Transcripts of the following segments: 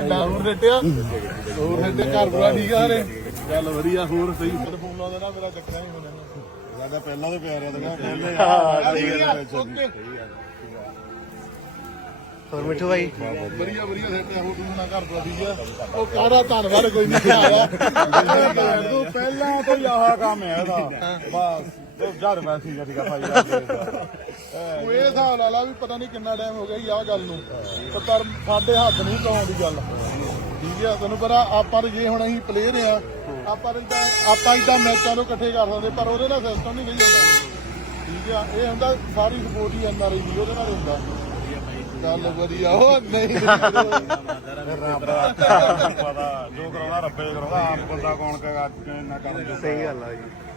ਵੱਡਾ ਹੋਰ ਰੇਟਿਆ। ਹੋਰ ਰੇਟੇ ਘਰ ਬੁਰਾ ਠੀਕ ਆ ਹਰੇ ਚੱਲ ਵਧੀਆ ਹੋਰ ਸਹੀ। ਫੋਨ ਲਾਉਂਦਾ ਨਾ ਮੇਰਾ ਚੱਕਰ ਨਹੀਂ ਹੋਣਾ ਸਾਡਾ ਪਹਿਲਾਂ ਤੇ ਪਿਆਰ ਆ ਤਾਂ ਪਹਿਲੇ ਹਾਂ ਠੀਕ ਆ ਓਕੇ। ਹੋਰ ਮਿੱਠੂ ਭਾਈ? ਵਧੀਆ ਵਧੀਆ ਸੈਟ ਆ ਹੋਰ ਤੂੰ ਨਾ ਘਰ ਬੁਰਾ ਠੀਕ ਆ। ਉਹ ਕਾਹਦਾ ਧੰਨਵਾਦ ਕੋਈ ਨਹੀਂ। ਆਇਆ ਤੂੰ ਪਹਿਲਾਂ ਤੋਂ ਹੀ ਆਹ ਕੰਮ ਹੈ ਇਹਦਾ। ਬਸ। ਤੇ ਜਦ ਮੈਂ ਸੀ ਜਦ ਭਾਈ ਆ ਉਹ ਇਹ ਹਿਸਾਬ ਲਾ ਲਾ ਵੀ ਪਤਾ ਨਹੀਂ ਕਿੰਨਾ ਟਾਈਮ ਹੋ ਗਿਆ ਜੀ ਆਹ ਗੱਲ ਨੂੰ। ਤੇ ਪਰ ਸਾਡੇ ਹੱਥ ਨਹੀਂ ਪਾਉਣ ਦੀ ਗੱਲ। ਠੀਕ ਆ ਤੁਹਾਨੂੰ ਪਤਾ ਆਪਾਂ ਤੇ ਜੇ ਹੁਣ ਅਸੀਂ ਪਲੇਅਰ ਆ ਆਪਾਂ ਤੇ ਏਦਾਂ ਆਪਾਂ ਇਦਾਂ ਮੈਚਾਂ ਨੂੰ ਇਕੱਠੇ ਕਰ ਸਕਦੇ ਪਰ ਉਹਦੇ ਨਾਲ ਸਿਸਟਮ ਨਹੀਂ ਗਈ ਹੁੰਦਾ। ਠੀਕ ਆ ਇਹ ਹੁੰਦਾ ਸਾਰੀ support he N R I ਦੀ ਉਹਦੇ ਨਾਲ ਹੀ ਹੁੰਦਾ। ਗੱਲ ਵਧੀਆ ਉਹ ਨਹੀਂ। ਰੱਬ ਪਤਾ ਜੋ ਕਰਾਉਣਾ ਰੱਬੇ ਕਰਾਉਂਦਾ ਆਮ ਬੰਦਾ ਕੌਣ ਕਹੇਗਾ ਇੰਨਾ ਕਰਨ ਸਹੀ ਗੱਲ ਆ ਜੀ।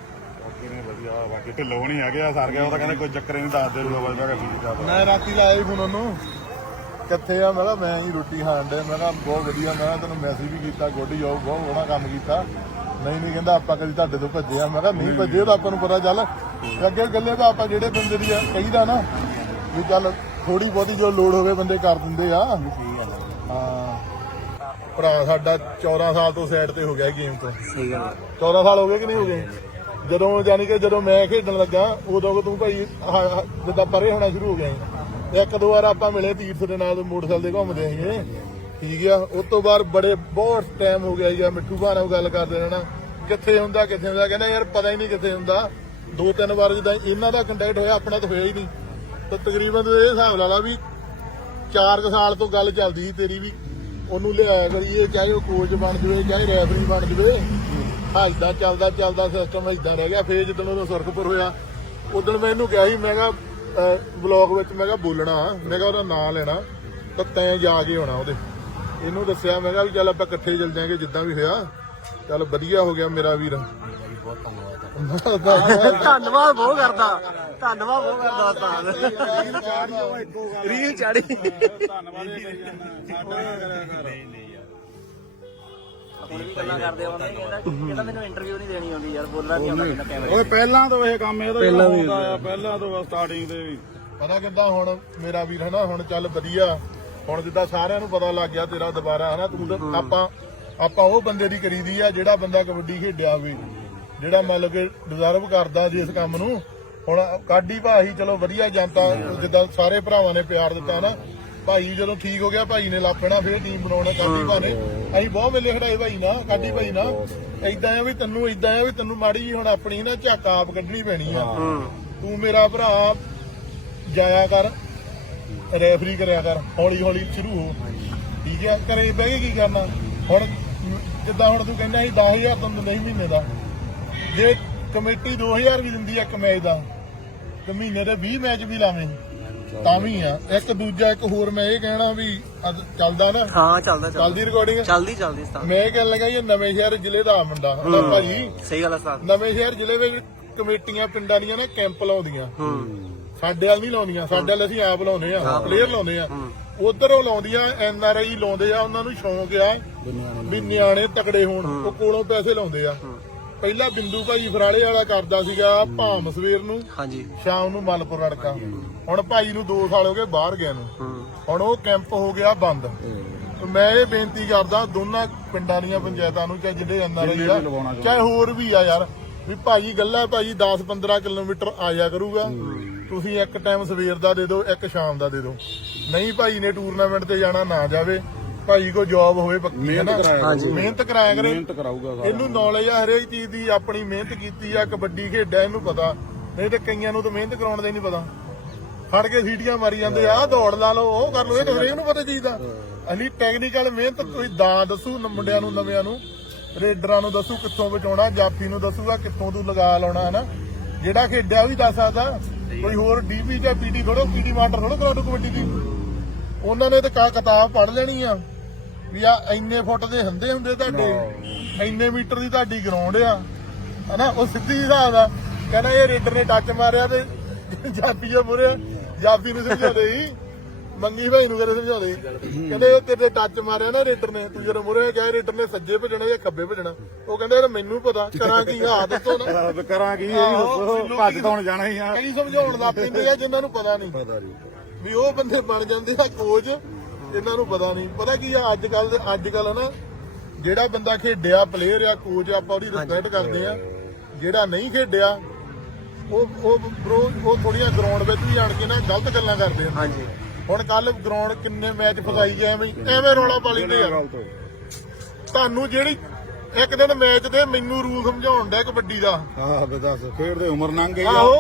ਬਾਕੀ ਨੇ ਵਧੀਆ ਬਾਕੀ ਢਿੱਲੋਂ ਨਹੀਂ ਹੈਗੇ ਆ ਸਰ ਗਿਆ ਉਹ ਤਾਂ ਕਹਿੰਦੇ ਕੋਈ ਚੱਕਰ ਹੀ ਨਹੀਂ ਦੱਸ ਦੇ ਰੂਗਾ ਬਾਈ ਮੈਂ ਕਿਹਾ ਠੀਕ ਆ ਮੈਂ ਰਾਤੀ ਲਾਇਆ ਸੀ ਫੋਨ ਉਹਨੂੰ। ਕਿੱਥੇ ਆ? ਮੈਂ ਕਿਹਾ ਮੈਂ ਹੀ ਰੋਟੀ ਖਾਣ ਦੇ ਮੈਂ ਕਿਹਾ ਬਹੁਤ ਵਧੀਆ ਮੈਂ ਕਿਹਾ ਤੈਨੂੰ ਮੈਸੇਜ ਵੀ ਕੀਤਾ ਗੁੱਡ ਜੋਬ ਬਹੁਤ ਸੋਹਣਾ ਕੰਮ ਕੀਤਾ। ਨਹੀਂ ਨਹੀਂ ਕਹਿੰਦਾ ਆਪਾਂ ਕਦੀ ਤੁਹਾਡੇ ਤੋਂ ਭੱਜੇ ਆ। ਮੈਂ ਕਿਹਾ ਨਹੀਂ ਭੱਜੇ ਉਹ ਤਾਂ ਆਪਾਂ ਨੂੰ ਪਤਾ ਚੱਲ। ਤੇ ਅੱਗੇ ਗੱਲੇ ਤਾਂ ਆਪਾਂ ਜਿਹੜੇ ਬੰਦੇ ਦੀ ਆ, ਕਹੀਦਾ ਨਾ ਵੀ ਚੱਲ ਥੋੜੀ ਬਹੁਤੀ ਜੋ ਲੋੜ ਹੋਵੇ ਬੰਦੇ ਕਰ ਦਿੰਦੇ ਆ। ਹਾਂ। ਭਰਾ ਸਾਡਾ 14 ਸਾਲ ਤੋਂ ਸਾਈਡ ਤੇ ਹੋ ਗਿਆ ਗੇਮ ਤੋਂ। ਸਹੀ ਗੱਲ ਆ। 14 ਸਾਲ ਹੋ ਗਏ ਕਿ ਨਹੀਂ ਹੋ ਗਏ? ਜਦੋਂ ਯਾਨੀ ਕਿ ਜਦੋਂ ਮੈਂ ਖੇਡਣ ਲੱਗਾ, ਉਦੋਂ ਤੂੰ ਭਾਈ ਜਿੱਦਾਂ ਪਰੇ ਹੋਣਾ ਸ਼ੁਰੂ ਹੋ ਗਿਆ ਸੀ। ਇੱਕ ਦੋ ਵਾਰ ਆਪਾਂ ਮਿਲੇ ਤੀਰਥ ਦੇ ਨਾਲ, ਮੋਟਰਸਾਈਕਲ ਤੇ ਘੁੰਮਦੇ ਸੀਗੇ। ਠੀਕ ਆ, ਉਸ ਤੋਂ ਬਾਅਦ ਬੜੇ, ਬਹੁਤ ਟਾਈਮ ਹੋ ਗਿਆ ਯਾਰ ਮਿੱਠੂ ਭਾਅ ਨਾਲ ਗੱਲ ਕਰਦੇ ਰਹਿਣਾ। ਕਿੱਥੇ ਹੁੰਦਾ ਕਿੱਥੇ ਹੁੰਦਾ, ਕਹਿੰਦਾ ਯਾਰ ਪਤਾ ਹੀ ਨਹੀਂ ਕਿੱਥੇ ਹੁੰਦਾ। ਦੋ ਤਿੰਨ ਵਾਰ ਜਿੱਦਾਂ ਇਹਨਾਂ ਦਾ ਕੰਟੈਕਟ ਹੋਇਆ, ਆਪਣਾ ਤਾਂ ਹੋਇਆ ਹੀ ਨਹੀਂ। ਤਾਂ ਤਕਰੀਬਨ ਇਹ ਹਿਸਾਬ ਲਾ ਲਾ ਵੀ 4 ਸਾਲ ਤੋਂ ਗੱਲ ਚੱਲਦੀ ਸੀ ਤੇਰੀ ਵੀ। ਉਹਨੂੰ ਲਿਆਇਆ ਕਰੀਏ, ਚਾਹੇ ਉਹ ਕੋਚ ਬਣ ਜਾਵੇ, ਚਾਹੇ ਰੈਫਰੀ ਬਣ ਜਾਵੇ। ਹੱਸਦਾ ਚੱਲਦਾ ਚੱਲਦਾ ਸਿਸਟਮ ਇਦਾਂ ਰਹਿ ਗਿਆ। ਫੇਰ ਜਦੋਂ ਉਹਨੂੰ ਸੁਰਖਪੁਰ ਹੋਇਆ ਉਦੋਂ ਮੈਂ ਇਹਨੂੰ ਕਿਹਾ ਸੀ ਮੈਂ ਕਿਹਾ ਬਲੌਗ ਵਿੱਚ ਮੈਂ ਕਿਹਾ ਬੋਲਣਾ ਮੈਂ ਕਿਹਾ ਉਹਦਾ ਨਾਂ ਲੈਣਾ ਤਾਂ ਤੈਂ ਜਾ ਕੇ ਹੋਣਾ ਉਹਦੇ। ਇਹਨੂੰ ਦੱਸਿਆ ਮੈਂ ਕਿਹਾ ਵੀ ਚੱਲ ਆਪਾਂ ਇਕੱਠੇ ਚੱਲ ਜਾਾਂਗੇ ਜਿੱਦਾਂ ਵੀ ਹੋਇਆ। ਚੱਲ ਵਧੀਆ ਹੋ ਗਿਆ ਮੇਰਾ ਵੀਰ। ਧੰਨਵਾਦ ਬਹੁਤ ਕਰਦਾ। ਧੰਨਵਾਦ ਬਹੁਤ ਕਰਦਾ ਉਸਤਾਦ ਰੀਲ ਚਾੜੀ। ਧੰਨਵਾਦ। ਵੀ ਗੱਲਾਂ ਕਰਦੇ ਹੁਣ ਇਹ ਕਹਿੰਦਾ ਕਹਿੰਦਾ ਮੈਨੂੰ ਇੰਟਰਵਿਊ ਨਹੀਂ ਦੇਣੀ ਆਉਂਦੀ ਯਾਰ ਬੋਲਣਾ ਨਹੀਂ ਆਉਂਦਾ ਮੈਨੂੰ ਕੈਮਰੇ ਓਏ ਪਹਿਲਾਂ ਤੋਂ ਇਹ ਕੰਮ ਇਹਦਾ ਪਹਿਲਾਂ ਵੀ ਹੁੰਦਾ। ਆ ਪਹਿਲਾਂ ਤੋਂ ਸਟਾਰਟਿੰਗ ਦੇ ਵੀ। ਪਤਾ ਕਿੱਦਾਂ ਹੁਣ ਮੇਰਾ ਵੀਰ ਹਨਾ ਹੁਣ ਚੱਲ ਵਧੀਆ। ਹੁਣ ਜਿੱਦਾਂ ਸਾਰਿਆਂ ਨੂੰ ਪਤਾ ਲੱਗ ਗਿਆ ਤੇਰਾ ਦੁਬਾਰਾ ਹਨਾ ਤੂੰ ਤਾਂ ਆਪਾਂ ਆਪਾਂ ਉਹ ਬੰਦੇ ਦੀ ਕਰੀਦੀ ਆ ਜਿਹੜਾ ਬੰਦਾ ਕਬੱਡੀ ਖੇਡਿਆ ਹੋਵੇ ਜਿਹੜਾ ਮੰਨ ਲਓ ਕਿ ਡਿਜ਼ਰਵ ਕਰਦਾ ਜੀ ਇਸ ਕੰਮ ਨੂੰ। ਹੁਣ ਕਾਡੀ ਭਾਈ ਚਲੋ ਵਧੀਆ ਜਨਤਾ ਜਿੱਦਾਂ ਸਾਰੇ ਭਰਾਵਾਂ ਨੇ ਪਿਆਰ ਦਿੱਤਾ ਨਾ ਭਾਈ ਜਦੋਂ ਠੀਕ ਹੋ ਗਿਆ ਭਾਈ ਨੇ ਲਾਪਣਾ ਫੇਰ ਟੀਮ ਬਣਾਉਣਾ ਕਾਡੀ ਭਾ ਨੇ ਅਸੀਂ ਬਹੁਤ ਮੇਲੇ ਖੜਾਏ ਭਾਈ ਨਾ ਕਾਡੀ ਭਾਈ ਨਾ ਇਦਾਂ ਆ ਵੀ ਤੈਨੂੰ ਇਦਾਂ ਆ ਵੀ ਤੈਨੂੰ ਮਾੜੀ ਜਿਹੀ ਹੁਣ ਆਪਣੀ ਨਾ ਝੱਕ ਆਪ ਕੱਢਣੀ ਪੈਣੀ ਆ। ਤੂੰ ਮੇਰਾ ਭਰਾ ਜਾਇਆ ਕਰ ਰੈਫਰੀ ਕਰਿਆ ਕਰ ਹੌਲੀ ਹੌਲੀ ਸ਼ੁਰੂ ਹੋ। ਠੀਕ ਹੈ ਘਰੇ ਬਹਿ ਕੇ ਕੀ ਕਰਨਾ? ਹੁਣ ਜਿੱਦਾਂ ਹੁਣ ਤੂੰ ਕਹਿੰਦਾ ਸੀ 10000 ਤੈਨੂੰ ਨਹੀਂ ਮਹੀਨੇ ਦਾ। ਜੇ ਕਮੇਟੀ 2000 ਵੀ ਦਿੰਦੀ ਆ ਇੱਕ ਮੈਚ ਦਾ ਤੇ ਮਹੀਨੇ ਦੇ 20 ਮੈਚ ਵੀ ਲਾਵੇਂ। ਤਾਂ ਵੀ ਆ। ਇੱਕ ਦੂਜਾ ਇੱਕ ਹੋਰ ਮੈਂ ਇਹ ਕਹਿਣਾ ਵੀ ਅੱਜ ਚੱਲਦਾ ਨਾ। ਹਾਂ ਚੱਲਦਾ ਚੱਲਦਾ। ਰਿਕਾਰਡਿੰਗ ਚੱਲਦੀ ਚੱਲਦੀ ਉਸਤਾਦ ਮੈਂ ਇਹ ਕਹਿਣ ਲੱਗਾ ਇਹ ਨਵੇਂ ਸ਼ਹਿਰ ਜ਼ਿਲ੍ਹੇ ਦਾ ਮੁੰਡਾ। ਉਹਦਾ ਭਾਜੀ? ਸਹੀ ਗੱਲ ਆ ਉਸਤਾਦ ਨਵੇਂ ਸ਼ਹਿਰ ਜ਼ਿਲ੍ਹੇ ਵਿੱਚ ਕਮੇਟੀਆਂ ਪਿੰਡਾਂ ਦੀਆਂ ਨਾ ਕੈਂਪ ਲਾਉਂਦੀਆਂ। ਹੂੰ। ਸਾਡੇ ਵਾਲ ਨਹੀਂ ਲਾਉਂਦੀਆਂ। ਸਾਡੇ ਵਾਲ ਅਸੀਂ ਆਪ ਲਾਉਂਦੇ ਆ ਪਲੇਅਰ ਲਾਉਂਦੇ ਆ। ਉਧਰ ਉਹ ਲਾਉਂਦੀਆਂ ਐਨ ਆਰ ਆਈ ਲਾਉਂਦੇ ਆ ਉਹਨਾਂ ਨੂੰ ਸ਼ੌਂਕ ਆ ਵੀ ਨਿਆਣੇ ਤਕੜੇ ਹੋਣ। ਉਹ ਕੋਲੋਂ ਪੈਸੇ ਲਾਉਂਦੇ ਆ। ਪਹਿਲਾਂ ਬਿੰਦੂ ਭਾਈ ਫਰਾਲੇ ਵਾਲਾ ਕਰਦਾ ਸੀਗਾ ਭਾਮ ਸਵੇਰ ਨੂੰ। ਹਾਂਜੀ। ਸ਼ਾਮ ਨੂੰ ਮਲਪੁਰ ਰੜਕਾ। ਹੁਣ ਭਾਈ ਨੂੰ 2 ਸਾਲ ਹੋ ਗਏ ਬਾਹਰ ਗਿਆ ਨੂੰ। ਹੁਣ ਉਹ ਕੈਂਪ ਹੋ ਗਿਆ ਬੰਦ। ਮੈਂ ਇਹ ਬੇਨਤੀ ਕਰਦਾ ਦੋਨਾਂ ਪਿੰਡਾਂ ਦੀਆਂ ਪੰਚਾਇਤਾਂ ਨੂੰ ਚਾਹੇ ਜਿਹੜੇ ਐਨ ਆਰ ਆਈ ਆ ਚਾਹੇ ਹੋਰ ਵੀ ਆ ਯਾਰ ਵੀ ਭਾਈ ਗੱਲਾਂ ਭਾਈ 10 15 ਕਿਲੋਮੀਟਰ ਆਇਆ ਕਰੂਗਾ। ਤੁਸੀਂ ਇੱਕ ਟਾਈਮ ਸਵੇਰ ਦਾ ਦੇ ਦਿਓ ਇੱਕ ਸ਼ਾਮ ਦਾ ਦੇ ਦਿਓ। ਨਹੀਂ ਭਾਈ ਨੇ ਟੂਰਨਾਮੈਂਟ ਤੇ ਜਾਣਾ ਨਾ ਜਾਵੇ। ਭਾਈ ਕੋ ਜੌਬ ਹੋਵੇ ਪੱਕੀ ਹੈ ਨਾ? ਹਾਂਜੀ। ਮਿਹਨਤ ਕਰਾਇਆ ਕਰੇ। ਮਿਹਨਤ ਕਰਾਊਗਾ ਸਾਰਾ। ਇਹਨੂੰ ਨੌਲੇਜ ਆ ਹਰੇਕ ਚੀਜ਼ ਦੀ ਆਪਣੀ ਮਿਹਨਤ ਕੀਤੀ ਆ ਕਬੱਡੀ ਖੇਡਿਆ ਇਹਨੂੰ ਪਤਾ। ਨਹੀਂ ਤੇ ਕਈਆਂ ਨੂੰ ਤਾਂ ਮਿਹਨਤ ਕਰਾਉਣ ਦਾ ਹੀ ਨਹੀਂ ਪਤਾ। ਫੜ ਕੇ ਸੀਟੀਆਂ ਮਾਰੀ ਜਾਂਦੇ ਆ ਦੌੜ ਲਾ ਲਓ ਉਹ ਕਰ ਲਓ ਇਹ ਤਾਂ ਹਰੇਕ ਨੂੰ ਪਤਾ ਚੀਜ਼ ਦਾ। ਅਲੀ ਟੈਕਨੀਕਲ ਮਿਹਨਤ ਕੋਈ ਦਾ ਦੱਸੂ ਨ- ਮੁੰਡਿਆਂ ਨੂੰ ਨਵਿਆਂ ਨੂੰ। ਰੇਡਰਾਂ ਨੂੰ ਦੱਸੂ ਕਿੱਥੋਂ ਬਚਾਉਣਾ ਜਾਫੀ ਨੂੰ ਦੱਸੂਗਾ ਕਿੱਥੋਂ ਤੂੰ ਲਗਾ ਲਾਉਣਾ ਹਨਾ ਜਿਹੜਾ ਖੇਡਿਆ ਉਹ ਵੀ ਦੱਸ ਸਕਦਾ। ਕੋਈ ਹੋਰ ਡੀਪੀ ਜਾਂ ਪੀਟੀ ਥੋੜੋ ਪੀਟੀ ਮਾਸਟਰ ਥੋੜੋ ਕਰਾਉ ਕਬੱਡੀ ਦੀ। ਉਹਨਾਂ ਨੇ ਤਾਂ ਕਾ ਕਿਤਾਬ ਪੜ੍ਹ ਲੈਣੀ ਆ। ਵੀ ਆ ਇੰਨੇ ਫੁੱਟ ਦੇ ਹੁੰਦੇ ਹੁੰਦੇ ਤੁਹਾਡੇ ਇੰਨੇ ਮੀਟਰ ਦੀ ਤੁਹਾਡੀ ਗਰਾਊਂਡ ਆ। ਹਨਾ ਉਹ ਸਿੱਧੀ ਹਿਸਾਬ ਆ। ਕਹਿੰਦਾ ਇਹ ਰੇਡਰ ਨੇ ਟੱਚ ਮਾਰਿਆ ਤੇ ਜਾਪੀ ਮੁਰੇ ਜਾਪੀ ਨੂੰ ਸਮਝਾਉਂਦੇ ਸੀ ਮੰਗੀ ਭਾਈ ਨੂੰ ਕਰੇ ਸਮਝਾਉਂਦੇ ਕਹਿੰਦੇ ਇਹ ਤੇਰੇ ਟੱਚ ਮਾਰਿਆ ਨਾ ਰੇਡਰ ਨੇ ਤੂੰ ਜਦੋਂ ਮੁਰੇ ਗਿਆ ਰੇਡਰ ਨੇ ਸੱਜੇ ਭਜਣਾ ਜਾਂ ਖੱਬੇ ਭਜਣਾ। ਉਹ ਕਹਿੰਦਾ ਇਹ ਮੈਨੂੰ ਪਤਾ ਕਰਾਂ ਕੀ ਆ ਦੱਸੋ ਨਾ। ਕਰਾਂ ਕੀ ਇਹ ਦੱਸੋ ਭੱਜ ਤਾਂ ਹੁਣ ਜਾਣਾ ਹੀ ਆ। ਕਈ ਸਮਝਾਉਣ ਲੱਗ ਪੈਂਦੇ ਆ ਜਿਨ੍ਹਾਂ ਨੂੰ ਪਤਾ ਨਹੀਂ। ਵੀ ਉਹ ਬੰਦੇ ਬਣ ਜਾਂਦੇ ਆ ਕੋਚ ਇਹਨਾਂ ਨੂੰ ਪਤਾ ਨਹੀਂ। ਪਤਾ ਕੀ ਆ ਅੱਜ ਕੱਲ ਅੱਜ ਕੱਲ ਨਾ ਜਿਹੜਾ ਬੰਦਾ ਖੇਡਿਆ ਪਲੇਅਰ ਆ ਕੋਚ ਆਪਾਂ ਉਹਦੀ ਰਿਸਪੈਕਟ ਕਰਦੇ ਆ। ਜਿਹੜਾ ਨਹੀਂ ਖੇਡਿਆ ਉਹ ਉਹ bro, ਉਹ ਥੋੜੀਆਂ ਗਰਾਊਂਡ ਵਿੱਚ ਵੀ ਆਣ ਕੇ ਨਾ ਗਲਤ ਗੱਲਾਂ ਕਰਦੇ ਆ। ਹਾਂਜੀ। ਹੁਣ ਕੱਲ ਗਰਾਊਂਡ ਕਿੰਨੇ ਮੈਚ ਫਸਾਈ ਐਵੇਂ ਐਵੇਂ ਰੌਲਾ ਪਾ ਲੈਂਦੇ ਯਾਰ ਤੁਹਾਨੂੰ ਜਿਹੜੀ ਇੱਕ ਦਿਨ ਮੈਚ ਦੇ ਮੈਨੂੰ ਰੂਲ ਸਮਝਾਉਣ ਦਾ ਕਬੱਡੀ ਦਾ। ਹਾਂ ਬੇ ਦੱਸ ਖੇਡਦੇ ਉਮਰ ਲੰਘ ਗਈ ਆਹੋ।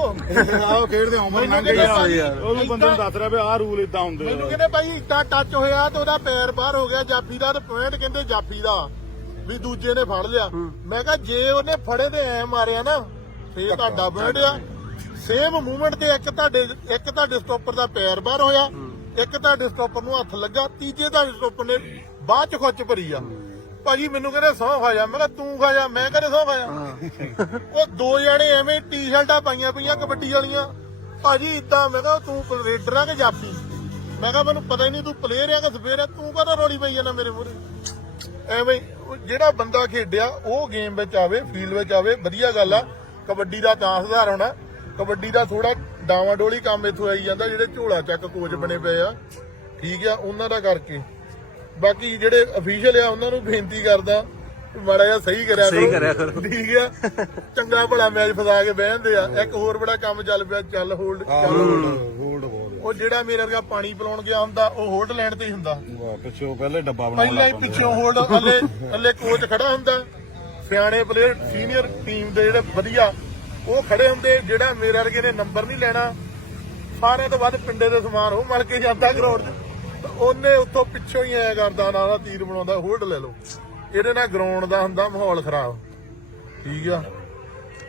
ਆਹੋ ਖੇਡਦੇ ਉਮਰ ਲੰਘ ਗਈ ਆ। ਯਾਰ ਉਹ ਬੰਦੇ ਨੂੰ ਦੱਸ ਰਿਹਾ ਵੀ ਆਹ ਰੂਲ ਇਦਾਂ ਹੁੰਦੇ ਮੈਨੂੰ ਆ ਕਹਿੰਦੇ ਭਾਈ ਇੱਟਾਂ ਟੱਚ ਹੋਇਆ ਤੇ ਉਹਦਾ ਪੈਰ ਬਾਹਰ ਹੋ ਗਿਆ ਜਾਫੀ ਦਾ ਤੇ ਪੁਆਇੰਟ ਕਹਿੰਦੇ ਜਾਫੀ ਦਾ। ਵੀ ਦੂਜੇ ਨੇ ਫੜ ਲਿਆ। ਮੈਂ ਕਿਹਾ ਜੇ ਉਹਨੇ ਫੜੇ ਤੇ ਐ ਮਾਰਿਆ ਨਾ ਫੇਰ ਤੁਹਾਡਾ ਪੁਆਇੰਟ ਆ। ਸੇਮ ਮੂਵਮੈਂਟ ਤੇ ਇੱਕ ਤੁਹਾਡੇ ਇੱਕ ਤੁਹਾਡੇ ਸਟਾਪਰ ਦਾ ਪੈਰ ਬਾਹਰ ਹੋਇਆ ਇੱਕ ਤੁਹਾਡੇ ਸਟਾਪਰ ਨੂੰ ਹੱਥ ਲੱਗਾ ਤੀਜੇ ਤੁਹਾਡੇ ਸਟਾਪਰ ਨੇ ਬਾਅਦ ਚ ਖੁੱਚ ਭਰੀ ਆ। ਭਾਜੀ ਮੈਨੂੰ ਕਹਿੰਦੇ ਸੌ ਖਾ ਜਾ। ਮੈਂ ਕਿਹਾ ਤੂੰ ਖਾ ਜਾ ਮੈਂ ਕਹਿੰਦੇ ਸੌ ਖਾ ਜਾ। ਉਹ ਦੋ ਜਣੇ ਐਵੇਂ ਟੀ-ਸ਼ਰਟਾਂ ਪਾਈਆਂ ਪਈਆਂ ਕਬੱਡੀ ਵਾਲੀਆਂ। ਭਾਜੀ ਇਦਾਂ ਮੈਂ ਕਿਹਾ ਤੂੰ ਰੇਡਰ ਆ ਕਿ ਜਾਫੀ ਮੈਂ ਕਿਹਾ ਮੈਨੂੰ ਪਤਾ ਹੀ ਨਹੀਂ ਤੂੰ ਪਲੇਅਰ ਆ ਕਿ ਸਪੇਅਰ ਆ। ਤੂੰ ਕਾਹਦਾ ਰੋਲੀ ਪਈ ਜਾਂਦਾ ਮੇਰੇ ਮੂਹਰੇ? ਐਵੇਂ ਜਿਹੜਾ ਬੰਦਾ ਖੇਡਿਆ ਉਹ ਗੇਮ ਵਿੱਚ ਆਵੇ ਫੀਲਡ ਵਿੱਚ ਆਵੇ ਵਧੀਆ ਗੱਲ ਆ। ਕਬੱਡੀ ਦਾ ਤਾਂ ਸੁਧਾਰ ਹੋਣਾ ਕਬੱਡੀ ਦਾ ਥੋੜਾ ਡਾਵਾਂ ਡੋਲੀ ਕੰਮ ਇੱਥੋਂ ਆਈ ਜਾਂਦਾ ਜਿਹੜੇ ਝੋਲਾ ਚੱਕ ਕੋਚ ਬਣੇ ਪਏ ਆ। ਠੀਕ ਆ ਉਹਨਾਂ ਦਾ ਕਰਕੇ। ਬਾਕੀ ਜਿਹੜੇ ਅਫੀਸ਼ੀਅਲ ਆ ਉਹਨਾਂ ਨੂੰ ਬੇਨਤੀ ਕਰਦਾ ਮਾੜਾ ਜਿਹਾ ਸਹੀ ਕਰਿਆ ਸਹੀ ਕਰਿਆ ਕਰੋ। ਠੀਕ ਆ? ਚੰਗਾ ਭਲਾ ਮੈਚ ਫਸਾ ਕੇ ਬਹਿੰਦੇ ਆ। ਇੱਕ ਹੋਰ ਬੜਾ ਕੰਮ ਚੱਲ ਪਿਆ ਚੱਲ ਹੋਲਡ ਚੱਲ। ਹੋਲਡ ਬੋਲ ਉਹ ਜਿਹੜਾ ਮੇਰੇ ਵਰਗਾ ਪਾਣੀ ਪਿਲਾਉਣ ਗਿਆ ਹੁੰਦਾ ਉਹ ਹੋਲਡ ਲੈਣ ਤੇ ਹੀ ਹੁੰਦਾ। ਪਿੱਛੋਂ ਪਹਿਲੇ ਡੱਬਾ ਬਣਾਉਣ ਪਹਿਲਾਂ ਹੀ ਪਿੱਛੋਂ ਹੋਲਡ ਥੱਲੇ ਥੱਲੇ ਕੋਚ ਖੜਾ ਹੁੰਦਾ। ਸਿਆਣੇ ਪਲੇਅਰ ਸੀਨੀਅਰ ਟੀਮ ਦੇ ਜਿਹੜੇ ਵਧੀਆ ਉਹ ਖੜੇ ਹੁੰਦੇ। ਜਿਹੜਾ ਮੇਰੇ ਵਰਗੇ ਨੇ ਨੰਬਰ ਨਹੀਂ ਲੈਣਾ ਸਾਰਿਆਂ ਤੋਂ ਵੱਧ ਪਿੰਡੇ ਦੇ ਸਮਾਨ ਉਹ ਮਲ ਕੇ ਜਾਂਦਾ ਗਰਾਊਂਡ 'ਚ। ਉਹਨੇ ਉੱਥੋਂ ਪਿੱਛੋਂ ਹੀ ਆਇਆ ਕਰਦਾ ਨਾਲ ਦਾ ਤੀਰ ਬਣਾਉਂਦਾ ਹੋਲਡ ਲੈ ਲਓ। ਇਹਦੇ ਨਾਲ ਗਰਾਊਂਡ ਦਾ ਹੁੰਦਾ ਮਾਹੌਲ ਖਰਾਬ। ਠੀਕ ਆ?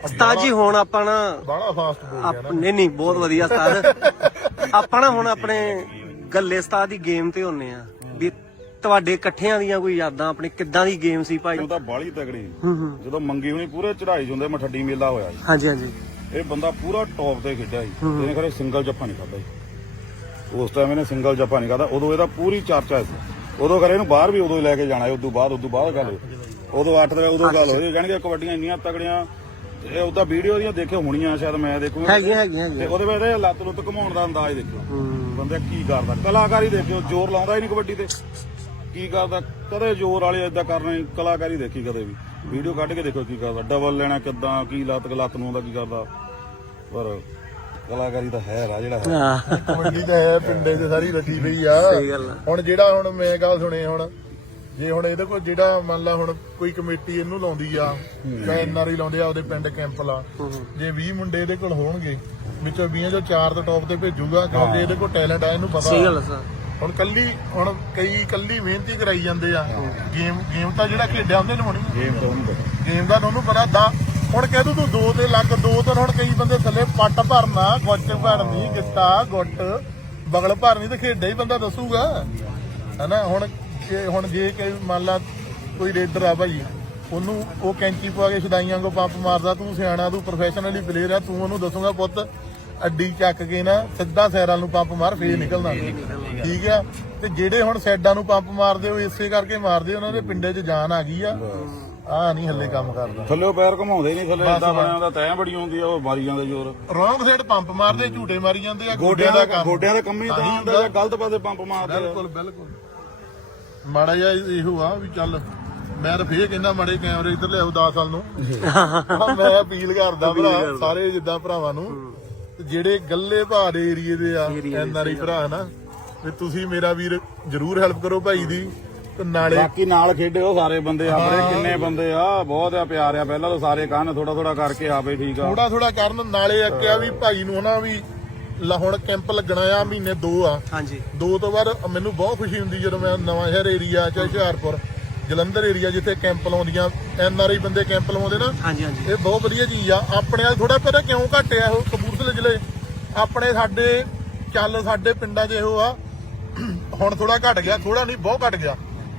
ਉਸਤਾਦ ਜੀ ਹੁਣ ਆਪਾਂ ਨਾ ਬਾਹਲਾ ਫਾਸਟ ਬੋਲ ਗਿਆ ਆਪ- ਨਾ ਨਹੀਂ ਨਹੀਂ ਬਹੁਤ ਵਧੀਆ ਉਸਤਾਦ। ਆਪਾਂ ਨਾ ਹੁਣ ਆਪਣੇ ਗੱਲੇ ਉਸਤਾਦ ਦੀ ਗੇਮ ਤੇ ਹੁੰਨੇ ਆ। ਵੀ ਤੁਹਾਡੇ ਇਕੱਠਿਆਂ ਦੀਆਂ ਕੋਈ ਯਾਦਾਂ ਆਪਣੇ ਕਿੱਦਾਂ ਦੀ ਗੇਮ ਸੀ ਭਾਈ? ਉਹ ਤਾਂ ਬਾਲੀ ਤਗੜੀ ਜਦੋਂ ਮੰਗੀ ਹੋਣੀ ਪੂਰੇ ਚੜਾਈ ਹੁੰਦੇ ਮਠੱਡੀ ਮੇਲਾ ਹੋਇਆ ਜੀ ਹਾਂਜੀ ਹਾਂਜੀ। ਇਹ ਬੰਦਾ ਪੂਰਾ ਟੌਪ ਤੇ ਖੇਡਿਆ ਜੀ ਇਹਨੇ ਕਰੇ ਸਿੰਗਲ ਜੱਫਾ ਨਹੀਂ ਖਾਦਾ ਜੀ ਉਸ ਟਾਈਮ ਇਹਨੇ ਸਿੰਗਲ ਜੱਫਾ ਨਹੀਂ ਖਾਦਾ ਉਦੋਂ ਇਹਦਾ ਪੂਰੀ ਚਰਚਾ ਸੀ। ਉਦੋਂ ਕਰੇ ਇਹਨੂੰ ਬਾਹਰ ਵੀ ਉਦੋਂ ਹੀ ਲੈ ਕੇ ਜਾਣਾ ਉਦੋਂ ਬਾਅਦ ਉਦੋਂ ਬਾਅਦ ਗੱਲ। ਉਦੋਂ 8 ਦੇ ਉਦੋਂ ਗੱਲ ਹੋਈ। ਜਾਣਗੇ ਕਬੱਡੀਆਂ ਇੰਨੀਆਂ ਤਗੜੀਆਂ ਤੇ ਉਹਦਾ ਵੀਡੀਓ ਦੀਆਂ ਦੇਖਿਓ ਹੋਣੀਆਂ ਸ਼ਾਇਦ ਮੈਂ ਦੇਖੂਗਾ। ਹੈਗੀਆਂ ਹੈਗੀਆਂ ਤੇ ਉਹਦੇ ਵਿੱਚ ਇਹ ਲੱਤ ਲੁੱਤ ਘਮਾਉਣ ਦਾ ਅੰਦਾਜ਼ ਦੇਖਿਓ। ਹੂੰ। ਬੰਦਾ ਕੀ ਕਰਦਾ? ਕਲਾਕਾਰੀ ਦੇਖਿਓ ਜ਼ੋਰ ਲਾਉਂਦਾ ਹੀ ਨਹੀਂ ਕਬੱਡੀ ਤੇ। ਕੀ ਕਰਦਾ? ਕਦੇ ਜ਼ੋਰ ਵਾਲੇ ਏਦਾਂ ਕਰਨਾ ਹੀ ਕਲਾਕਾਰੀ ਦੇਖੀ ਕਦੇ ਵੀ। ਵੀਡੀਓ ਕੱਢ ਕੇ ਦੇਖੋ ਕੀ ਕਰਦਾ। ਡਬਲ ਲੈਣਾ ਕਿੱਦਾਂ ਕੀ ਲੱਤ ਲੱਤ ਨੂੰ ਆਉਂਦਾ ਕੀ ਕਰਦਾ। ਪਰ ਕਲਾਕਾਰੀ ਤਾਂ ਹੈ ਰਾ ਜਿਹੜਾ ਹੈ। ਕਬੱਡੀ ਤਾਂ ਹੈ ਪਿੰਡੇ 'ਚ ਸਾਰੀ ਰੱਖੀ ਪਈ ਆ। ਸਹੀ ਗੱਲ ਆ। ਹੁਣ ਜਿਹੜਾ ਹੁਣ ਮੈਂ ਗੱਲ ਸੁਣੇ ਹੁਣ ਜੇ ਹੁਣ ਇਹਦੇ ਕੋਲ ਜਿਹੜਾ ਮੰਨ ਲਾ ਹੁਣ ਕੋਈ ਕਮੇਟੀ ਇਹਨੂੰ ਲਾਉਂਦੀ ਆ ਜਾਂ ਐਨਆਰਆਈ ਲਾਉਂਦੇ ਆ ਉਹਦੇ ਪਿੰਡ ਕੈਂਪ ਲਾ ਜੇ 20 ਮੁੰਡੇ ਇਹਦੇ ਕੋਲ ਹੋਣਗੇ ਵਿੱਚੋਂ 20 ਚੋਂ 4 ਤੋਂ ਟੌਪ ਤੇ ਭੇਜੂਗਾ ਕਿਉਂਕਿ ਇਹਦੇ ਕੋਲ ਟੈਲੈਂਟ ਆ ਇਹਨੂੰ ਪਤਾ। ਸਹੀ ਗੱਲ ਆ ਸਰ। ਹੁਣ ਕੱਲੀ ਹੁਣ ਕਈ ਕੱਲੀ ਮਿਹਨਤੀ ਕਰਾਈ ਜਾਂਦੇ ਆ। ਗੇਮ ਗੇਮ ਤਾਂ ਜਿਹੜਾ ਖੇਡਿਆ ਉਹਨੇ ਲਵਾਉਣੀ ਗੇਮ ਤੋਂ ਨਹੀਂ ਪਤਾ। ਗੇਮ ਦਾ ਤੁਹਾਨੂੰ ਪਤਾ ਦਾ ਹੁਣ ਕਹਿ ਦੂ ਤੂੰ ਦੋ ਤੇ ਲੱਗ, ਦੋ ਤੇ ਹੁਣ ਕਈ ਬੰਦੇ ਥੱਲੇ ਪੱਟ ਭਰਨਾ, ਗੁੱਟ ਭਰਨੀ ਗਿੱਟਾ, ਗੁੱਟ। ਬਗਲ ਭਰਨੀ ਤੇ ਖੇਡਿਆ ਹੀ ਬੰਦਾ ਦੱਸੂਗਾ। ਹਨਾ, ਹੁਣ ਜੇ ਹੁਣ ਜੇ ਕਿ ਮੰਨ ਲਾ ਕੋਈ ਰੇਡਰ ਆ ਭਾਈ, ਉਹਨੂੰ ਉਹ ਕੈਂਚੀ ਪਵਾ ਕੇ ਛਦਾਈਆਂ ਕੋ ਪੰਪ ਮਾਰਦਾ, ਤੂੰ ਸਿਆਣਾ, ਤੂੰ ਪ੍ਰੋਫੈਸ਼ਨਲੀ ਪਲੇਅਰ ਆ, ਤੂੰ ਉਹਨੂੰ ਦੱਸੂਗਾ, ਪੁੱਤ, ਅੱਡੀ ਚੱਕ ਕੇ ਨਾ ਸਿੱਧਾ ਸੈਰਾਂ ਨੂੰ ਪੰਪ ਮਾਰ, ਫੇਰ ਨਿਕਲਣਾ ਠੀਕ ਆ? ਤੇ ਜਿਹੜੇ ਹੁਣ ਸੈਡਾਂ ਨੂੰ ਪੰਪ ਮਾਰਦੇ, ਉਹ ਇਸੇ ਕਰਕੇ ਮਾਰਦੇ, ਉਹਨਾਂ ਦੇ ਪਿੰਡੇ 'ਚ ਜਾਨ ਆ ਗਈ ਆ। ਆ ਨਹੀਂ ਹੱਲੇ ਕੰਮ ਕਰਦਾ। ਥੱਲੇ ਪੈਰ ਘਮਾਉਂਦੇ ਨਹੀਂ ਥੱਲੇ ਇਦਾਂ ਬਣਿਆ ਹੁੰਦਾ ਤੈਂ ਬੜੀ ਹੁੰਦੀ ਆ ਉਹ ਮਾਰੀ ਜਾਂਦੇ ਜ਼ੋਰ। ਰੌਂਗ ਸਾਈਡ ਪੰਪ ਮਾਰਦੇ ਝੂਟੇ ਮਾਰੀ ਜਾਂਦੇ ਆ ਗੋਡਿਆਂ ਦਾ ਕੰਮ ਗੋਡਿਆਂ ਦੇ ਕੰਮੀ ਤਾਂ ਹੁੰਦਾ ਜੇ ਗਲਤ ਪਾਸੇ ਪੰਪ ਮਾਰਦੇ ਬਿਲਕੁਲ ਬਿਲਕੁਲ। ਮਾੜਾ ਜਿਹਾ ਇਹੋ ਆ ਵੀ ਚੱਲ ਮੈਂ ਤਾਂ ਫੇਰ ਕਹਿੰਦਾ ਮਾੜੇ ਕੈਮਰੇ ਇੱਧਰ ਲਿਆਓ 10 ਸਾਲ ਨੂੰ। ਮੈਂ ਅਪੀਲ ਕਰਦਾ ਭਰਾ ਸਾਰੇ ਜਿੱਦਾਂ ਭਰਾਵਾਂ ਨੂੰ ਤੇ ਜਿਹੜੇ ਗੱਲੇ ਦੇ ਏਰੀਏ ਦੇ ਆ ਐਨਆਰਆਈ ਭਰਾ ਨਾ ਵੀ ਤੁਸੀਂ ਮੇਰਾ ਵੀਰ ਜਰੂਰ ਹੈਲਪ ਕਰੋ ਭਾਈ ਦੀ। ਤੇ ਨਾਲੇ ਬਾਕੀ ਨਾਲ ਖੇਡਿਓ ਸਾਰੇ ਬੰਦੇ ਆਪਣੇ ਕਿੰਨੇ ਬੰਦੇ ਆ ਬਹੁਤ ਆ ਪਿਆਰ ਆ। ਪਹਿਲਾਂ ਤਾਂ ਸਾਰੇ ਕੰਨ ਥੋੜਾ ਥੋੜਾ ਕਰਕੇ ਆਪੇ ਠੀਕ ਆ। ਥੋੜਾ ਥੋੜਾ ਕਰਨ ਨਾਲੇ ਆਖਿਆ ਵੀ ਭਾਈ ਨੂੰ ਹਨਾ ਵੀ ਲਾ ਹੁਣ ਕੈਂਪ ਲੱਗਣਾ ਆ ਮਹੀਨੇ ਦੋ ਆ। ਹਾਂਜੀ। ਦੋ ਤੋਂ ਬਾਅਦ ਮੈਨੂੰ ਬਹੁਤ ਖੁਸ਼ੀ ਹੁੰਦੀ ਜਦੋਂ ਮੈਂ ਨਵਾਂ ਸ਼ਹਿਰ ਏਰੀਆ ਚਾਹੇ ਹੁਸ਼ਿਆਰਪੁਰ ਜਲੰਧਰ ਏਰੀਆ ਜਿੱਥੇ ਕੈਂਪ ਲਾਉਂਦੀਆਂ ਐਨ ਆਰ ਆਈ ਬੰਦੇ ਕੈਂਪ ਲਾਉਂਦੇ ਨਾ। ਹਾਂਜੀ ਹਾਂਜੀ। ਇਹ ਬਹੁਤ ਵਧੀਆ ਚੀਜ਼ ਆ। ਆਪਣੇ ਵਾਲ ਥੋੜਾ ਪਤਾ ਕਿਉਂ ਘਟਿਆ ਉਹ ਕਪੂਰਥਲੇ ਜ਼ਿਲ੍ਹੇ। ਆਪਣੇ ਸਾਡੇ ਚੱਲ ਸਾਡੇ ਪਿੰਡਾਂ 'ਚ ਇਹੋ ਆ। ਹੁਣ ਥੋੜਾ ਘਟ ਗਿਆ ਥੋੜਾ ਨਹੀਂ ਬਹੁਤ ਘਟ ਗਿਆ।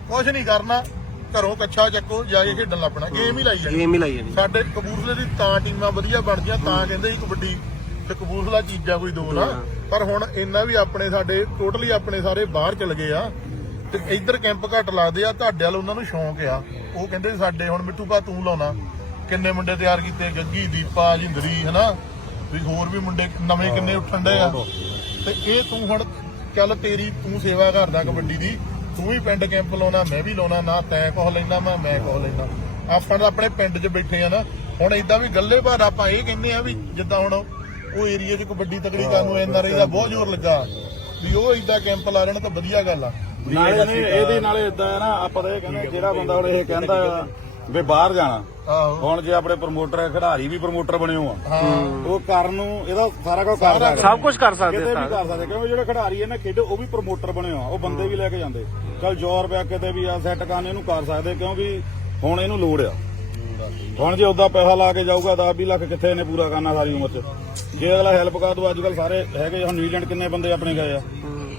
ਕੁਝ ਨਹੀਂ ਕਰਨਾ ਘਰੋਂ ਕੱਛਾ ਚੱਕੋ ਜਾ ਕੇ ਖੇਡਣ ਲੱਪਣਾ। ਗੇਮ ਹੀ ਲਾਈ ਜਾਣੀ। ਗੇਮ ਹੀ ਲਾਈ ਜਾਣੀ। ਸਾਡੇ ਕਪੂਰਥਲੇ ਦੀ ਤਾਂ ਟੀਮਾਂ ਵਧੀਆ ਬਣਦੀਆਂ ਤਾਂ ਕਹਿੰਦੇ ਸੀ ਕਬੱਡੀ ਤੇ ਕਪੂਰਥਲਾ ਚੀਜ਼ਾਂ ਕੋਈ ਦੋ ਨਾ। ਪਰ ਹੁਣ ਇੰਨਾ ਵੀ ਆਪਣੇ ਸਾਡੇ ਟੋਟਲੀ ਆਪਣੇ ਸਾਰੇ ਬਾਹਰ ਚਲ ਗਏ ਆ ਤੇ ਇੱਧਰ ਕੈਂਪ ਘੱਟ ਲੱਗਦੇ ਆ ਤੁਹਾਡੇ ਵਾਲ ਉਹਨਾਂ ਨੂੰ ਸ਼ੌਂਕ ਆ। ਉਹ ਕਹਿੰਦੇ ਸਾਡੇ ਹੁਣ ਮਿੱਠੂ ਭਾ ਤੂੰ ਲਾਉਣਾ। ਕਿੰਨੇ ਮੁੰਡੇ ਤਿਆਰ ਕੀਤੇ ਗੱਗੀ ਦੀਪਾ ਜਿੰਦਰੀ ਹਨਾ? ਵੀ ਹੋਰ ਵੀ ਮੁੰਡੇ ਨਵੇਂ ਕਿੰਨੇ ਉੱਠਣ ਡਏ ਆ। ਤੇ ਇਹ ਤੂੰ ਹੁਣ ਚੱਲ ਤੇਰੀ ਤੂੰ ਸੇਵਾ ਕਰਦਾ ਕਬੱਡੀ ਦੀ। ਤੂੰ ਵੀ ਪਿੰਡ ਕੈਂਪ ਲਾਉਣਾ ਮੈਂ ਵੀ ਲਾਉਣਾ ਨਾ ਤੈਂ ਕੋਹ ਲੈਣਾ ਮੈਂ ਮੈਂ ਕੋਹ ਲੈਣਾ ਆਪਾਂ ਤਾਂ ਆਪਣੇ ਪਿੰਡ 'ਚ ਬੈਠੇ ਆ ਨਾ ਹੁਣ ਇਦਾਂ ਵੀ ਗੱਲੇ ਬਾਅਦ ਆਪਾਂ ਇਹ ਕਹਿੰਦੇ ਆ ਵੀ ਜਿੱਦਾਂ ਹੁਣ ਉਹ ਏਰੀਆ 'ਚ ਕਬੱਡੀ ਤਕੜੀ ਕਰਨ ਨੂੰ ਐਨਆਰਆਈ ਦਾ ਬਹੁਤ ਜ਼ੋਰ ਲੱਗਾ ਵੀ ਉਹ ਇਦਾਂ ਕੈਂਪ ਲਾ ਲੈਣ ਤਾਂ ਵਧੀਆ ਗੱਲ ਆ। ਨਾਲੇ ਇਹਦੇ ਨਾਲੇ ਇਦਾਂ ਹੈ ਨਾ ਆਪਾਂ ਤਾਂ ਇਹ ਕਹਿੰਦੇ ਜਿਹੜਾ ਬੰਦਾ ਹੁਣ ਇਹ ਕਹਿੰਦਾ ਆ ਵੀ ਬਾਹਰ ਜਾਣਾ। ਆਹੋ। ਹੁਣ ਜੇ ਆਪਣੇ ਪ੍ਰਮੋਟਰ ਖਿਡਾਰੀ ਵੀ ਪ੍ਰਮੋਟਰ ਬਣੇ ਹੋ। ਆ ਹਾਂ ਉਹ ਕਰਨ ਨੂੰ ਇਹਦਾ ਸਾਰਾ ਕੁਝ ਕਰ ਸਕਦਾ ਸਭ ਕੁਝ ਕਰ ਸਕਦੇ ਕਿਤੇ ਵੀ ਕਰ ਸਕਦੇ ਕਿਉਂਕਿ ਜਿਹੜੇ ਖਿਡਾਰੀ ਇਹਨਾਂ ਖੇਡੇ ਉਹ ਵੀ ਪ੍ਰਮੋਟਰ ਬਣੇ ਆ ਉਹ ਬੰਦੇ ਵੀ ਲੈ ਕੇ ਜਾਂਦੇ। ਚਲ ਜ਼ੋਰ ਰੁਪਇਆ ਕਿਤੇ ਵੀ ਆ ਸੈੱਟ ਕਰਨ ਇਹਨੂੰ ਕਰ ਸਕਦੇ ਕਿਉਂਕਿ ਹੁਣ ਇਹਨੂੰ ਲੋੜ ਆ। ਹੁਣ ਜੇ ਉਦਾਂ ਪੈਸਾ ਲਾ ਕੇ ਜਾਊਗਾ 10 20 ਲੱਖ ਕਿੱਥੇ ਇਹਨੇ ਪੂਰਾ ਕਰਨਾ ਸਾਰੀ ਉਮਰ ਚ। ਜੇ ਅਗਲਾ ਹੈਲਪ ਕਰ ਦੂ ਅੱਜ ਕੱਲ ਸਾਰੇ ਹੈਗੇ ਹੁਣ ਨਿਊਜ਼ੀਲੈਂਡ ਕਿੰਨੇ ਬੰਦੇ ਆਪਣੇ ਗਏ ਆ।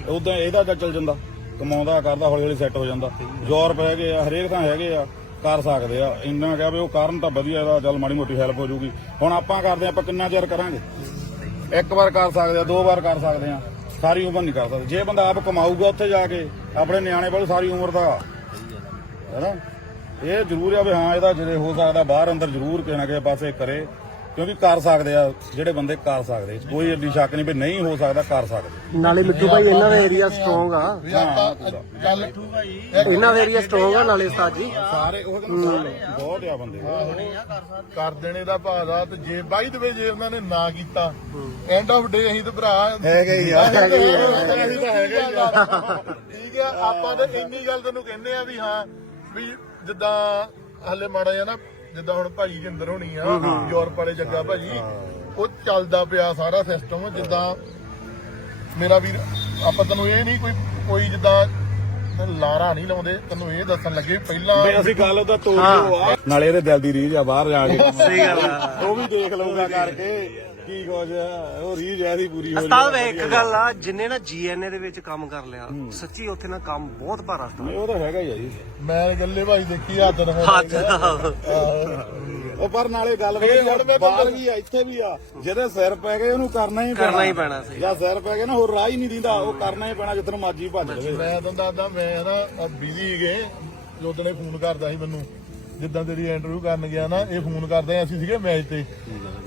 ਉਦਾਂ ਇਹਦਾ ਤਾਂ ਚੱਲ ਜਾਂਦਾ। ਕਮਾਉਂਦਾ ਕਰਦਾ ਹੌਲੀ ਹੌਲੀ ਸੈੱਟ ਹੋ ਜਾਂਦਾ। ਯੂਰਪ ਹੈਗੇ ਆ ਹਰੇਕ ਥਾਂ ਹੈਗੇ ਆ। ਕਰ ਸਕਦੇ ਆ। ਇੰਨਾ ਕਿਹਾ ਵੀ ਉਹ ਕਾਰਨ ਤਾਂ ਵਧੀਆ ਇਹਦਾ ਚੱਲ ਮਾੜੀ ਮੋਟੀ ਹੈਲਪ ਹੋ ਜੂਗੀ। ਹੁਣ ਆਪਾਂ ਕਰਦੇ ਆ, ਆਪਾਂ ਕਿੰਨਾ ਚਿਰ ਕਰਾਂਗੇ? ਇੱਕ ਵਾਰ ਕਰ ਸਕਦੇ ਆ ਦੋ ਵਾਰ ਕਰ ਸਕਦੇ ਆ। ਸਾਰੀ ਉਮਰ ਨਹੀਂ ਕਰ ਸਕਦੇ। ਜੇ ਬੰਦਾ ਆਪ ਕਮਾਊਗਾ ਉੱਥੇ ਜਾ ਕੇ ਆਪਣੇ ਨਿਆਣੇ ਵੱਲ ਸਾਰੀ ਉਮਰ ਦਾ। ਹੈਨਾ? ਇਹ ਜ਼ਰੂਰ ਆ ਵੀ ਹਾਂ ਇਹਦਾ ਜਿਹੜੇ ਹੋ ਸਕਦਾ ਬਾਹਰ ਅੰਦਰ ਜ਼ਰੂਰ ਕਿਸੇ ਨਾ ਕਿਸੇ ਪਾਸੇ ਕਰੇ। ਕਿਉਂਕਿ ਕਰ ਸਕਦੇ ਆ ਜਿਹੜੇ ਬੰਦੇ ਕਰ ਸਕਦੇ ਕੋਈ ਏਡੀ ਸ਼ੱਕ ਨਹੀਂ ਵੀ ਨਹੀਂ ਹੋ ਸਕਦਾ ਕਰ ਸਕਦੇ। ਨਾਲੇ ਮਿੱਠੂ ਭਾਈ ਇਹਨਾਂ ਦਾ ਏਰੀਆ ਸਟਰੋਂਗ ਆ। ਵੀ ਆਪਾਂ ਗੱਲ ਇਹਨਾਂ ਦਾ ਏਰੀਆ ਸਟਰੋਂਗ ਆ ਨਾਲੇ ਉਸਤਾਦ ਜੀ। ਸਾਰੇ ਉਹ ਕਹਿੰਦੇ ਬਹੁਤ ਆ ਬੰਦੇ। ਕਰ ਦੇਣੇ ਦਾ ਭਾਦਾ ਤੇ ਜੇ ਬਾਈ ਦੇ ਜੇ ਉਹਨਾਂ ਨੇ ਨਾ ਕੀਤਾ ਐਂਡ ਆਫ ਡੇ ਅਸੀਂ ਤੇ ਭਰਾ ਹੈਗੇ ਹੀ ਆ। ਹੈਗੇ ਹੀ ਆ। ਅਸੀਂ ਤਾਂ ਹੈਗੇ ਹੀ ਆ। ਠੀਕ ਆ ਆਪਾਂ ਤਾਂ ਇੰਨੀ ਗੱਲ ਤੈਨੂੰ ਕਹਿੰਦੇ ਆ ਵੀ ਹਾਂ ਵੀ ਜਿੱਦਾਂ ਹਲੇ ਮਾੜਾ ਜਿਹਾ ਨਾ ਜਿੱਦਾਂ ਹੁਣ ਭਾਈ ਜਿੰਦਰ ਹੋਣੀ ਆ ਯੂਰਪ ਵਾਲੇ ਜੱਗਾ ਭਾਜੀ ਉਹ ਚੱਲਦਾ ਪਿਆ ਸਾਰਾ ਸਿਸਟਮ ਜਿੱਦਾਂ ਮੇਰਾ ਵੀਰ ਆਪਾਂ ਤੈਨੂੰ ਇਹ ਨਹੀਂ ਕੋਈ ਕੋਈ ਜਿੱਦਾਂ ਲਾਰਾ ਨਹੀਂ ਲਾਉਂਦੇ ਤੈਨੂੰ ਇਹ ਦੱਸਣ ਲੱਗੇ ਪਹਿਲਾਂ ਬਈ ਅਸੀਂ ਗੱਲ ਉਹਦਾ ਤੋੜਿਓ ਆ। ਨਾਲੇ ਇਹਦੇ ਦਿਲ ਦੀ ਰੀਝ ਆ ਬਾਹਰ ਜਾ ਕੇ। ਸਹੀ ਗੱਲ ਆ। ਉਹ ਵੀ ਦੇਖ ਲਊਗਾ ਕਰਕੇ। ਕੀ ਕੁਝ ਆ, ਉਹ ਰੀਝ ਐਸੀ ਪੂਰੀ ਹੋ ਉਸਤਾਦ ਵੇ ਇੱਕ ਗੱਲ ਆ। ਜਿੰਨੇ ਨਾ ਜੀਐਨਏ ਦੇ ਵਿੱਚ ਕੰਮ ਕਰ ਲਿਆ ਸੱਚੀ ਉੱਥੇ ਨਾ ਕੰਮ ਬਹੁਤ ਭਾਰਾ ਉਸਤਾਦ। ਉਹ ਤਾਂ ਹੈਗਾ ਹੀ ਆ ਜੀ। ਮੈਂ ਗੱਲੇ ਭਾਈ ਦੇਖੀ ਹੱਥ ਨਾਲ। ਹੱਥ ਉਹ ਪਰ ਨਾਲੇ ਗੱਲ ਇਹ ਵੀ ਹੁਣ ਮੈਂ ਬਾਹਰ ਵੀ ਆ ਇੱਥੇ ਵੀ ਆ ਜਿਹਦੇ ਸਿਰ ਪੈ ਗਏ ਉਹਨੂੰ ਕਰਨਾ ਹੀ ਪੈਣਾ ਕਰਨਾ ਹੀ ਪੈਣਾ। ਸੀ। ਜਾਂ ਸਿਰ ਪੈ ਗਏ ਨਾ ਹੋਰ ਰਾਹ ਹੀ ਨਹੀਂ ਦਿੰਦਾ ਉਹ ਕਰਨਾ ਹੀ ਪੈਣਾ ਜਿੱਦਣ ਮਰਜ਼ੀ ਭੱਜ ਲਵੇ ਮੈਂ ਤੁਹਾਨੂੰ ਦੱਸਦਾ ਮੈਂ ਨਾ ਬਿਜ਼ੀ ਗਏ ਜਦੋਂ ਨੇ ਫੋਨ ਕਰਦਾ ਸੀ ਮੈਨੂੰ। ਜਿੱਦਾਂ ਤੇਰੀ ਇੰਟਰਵਿਊ ਕਰਨ ਗਿਆ ਨਾ ਇਹ ਫੋਨ ਕਰਦੇ ਅਸੀਂ ਸੀਗੇ ਮੈਚ ਤੇ।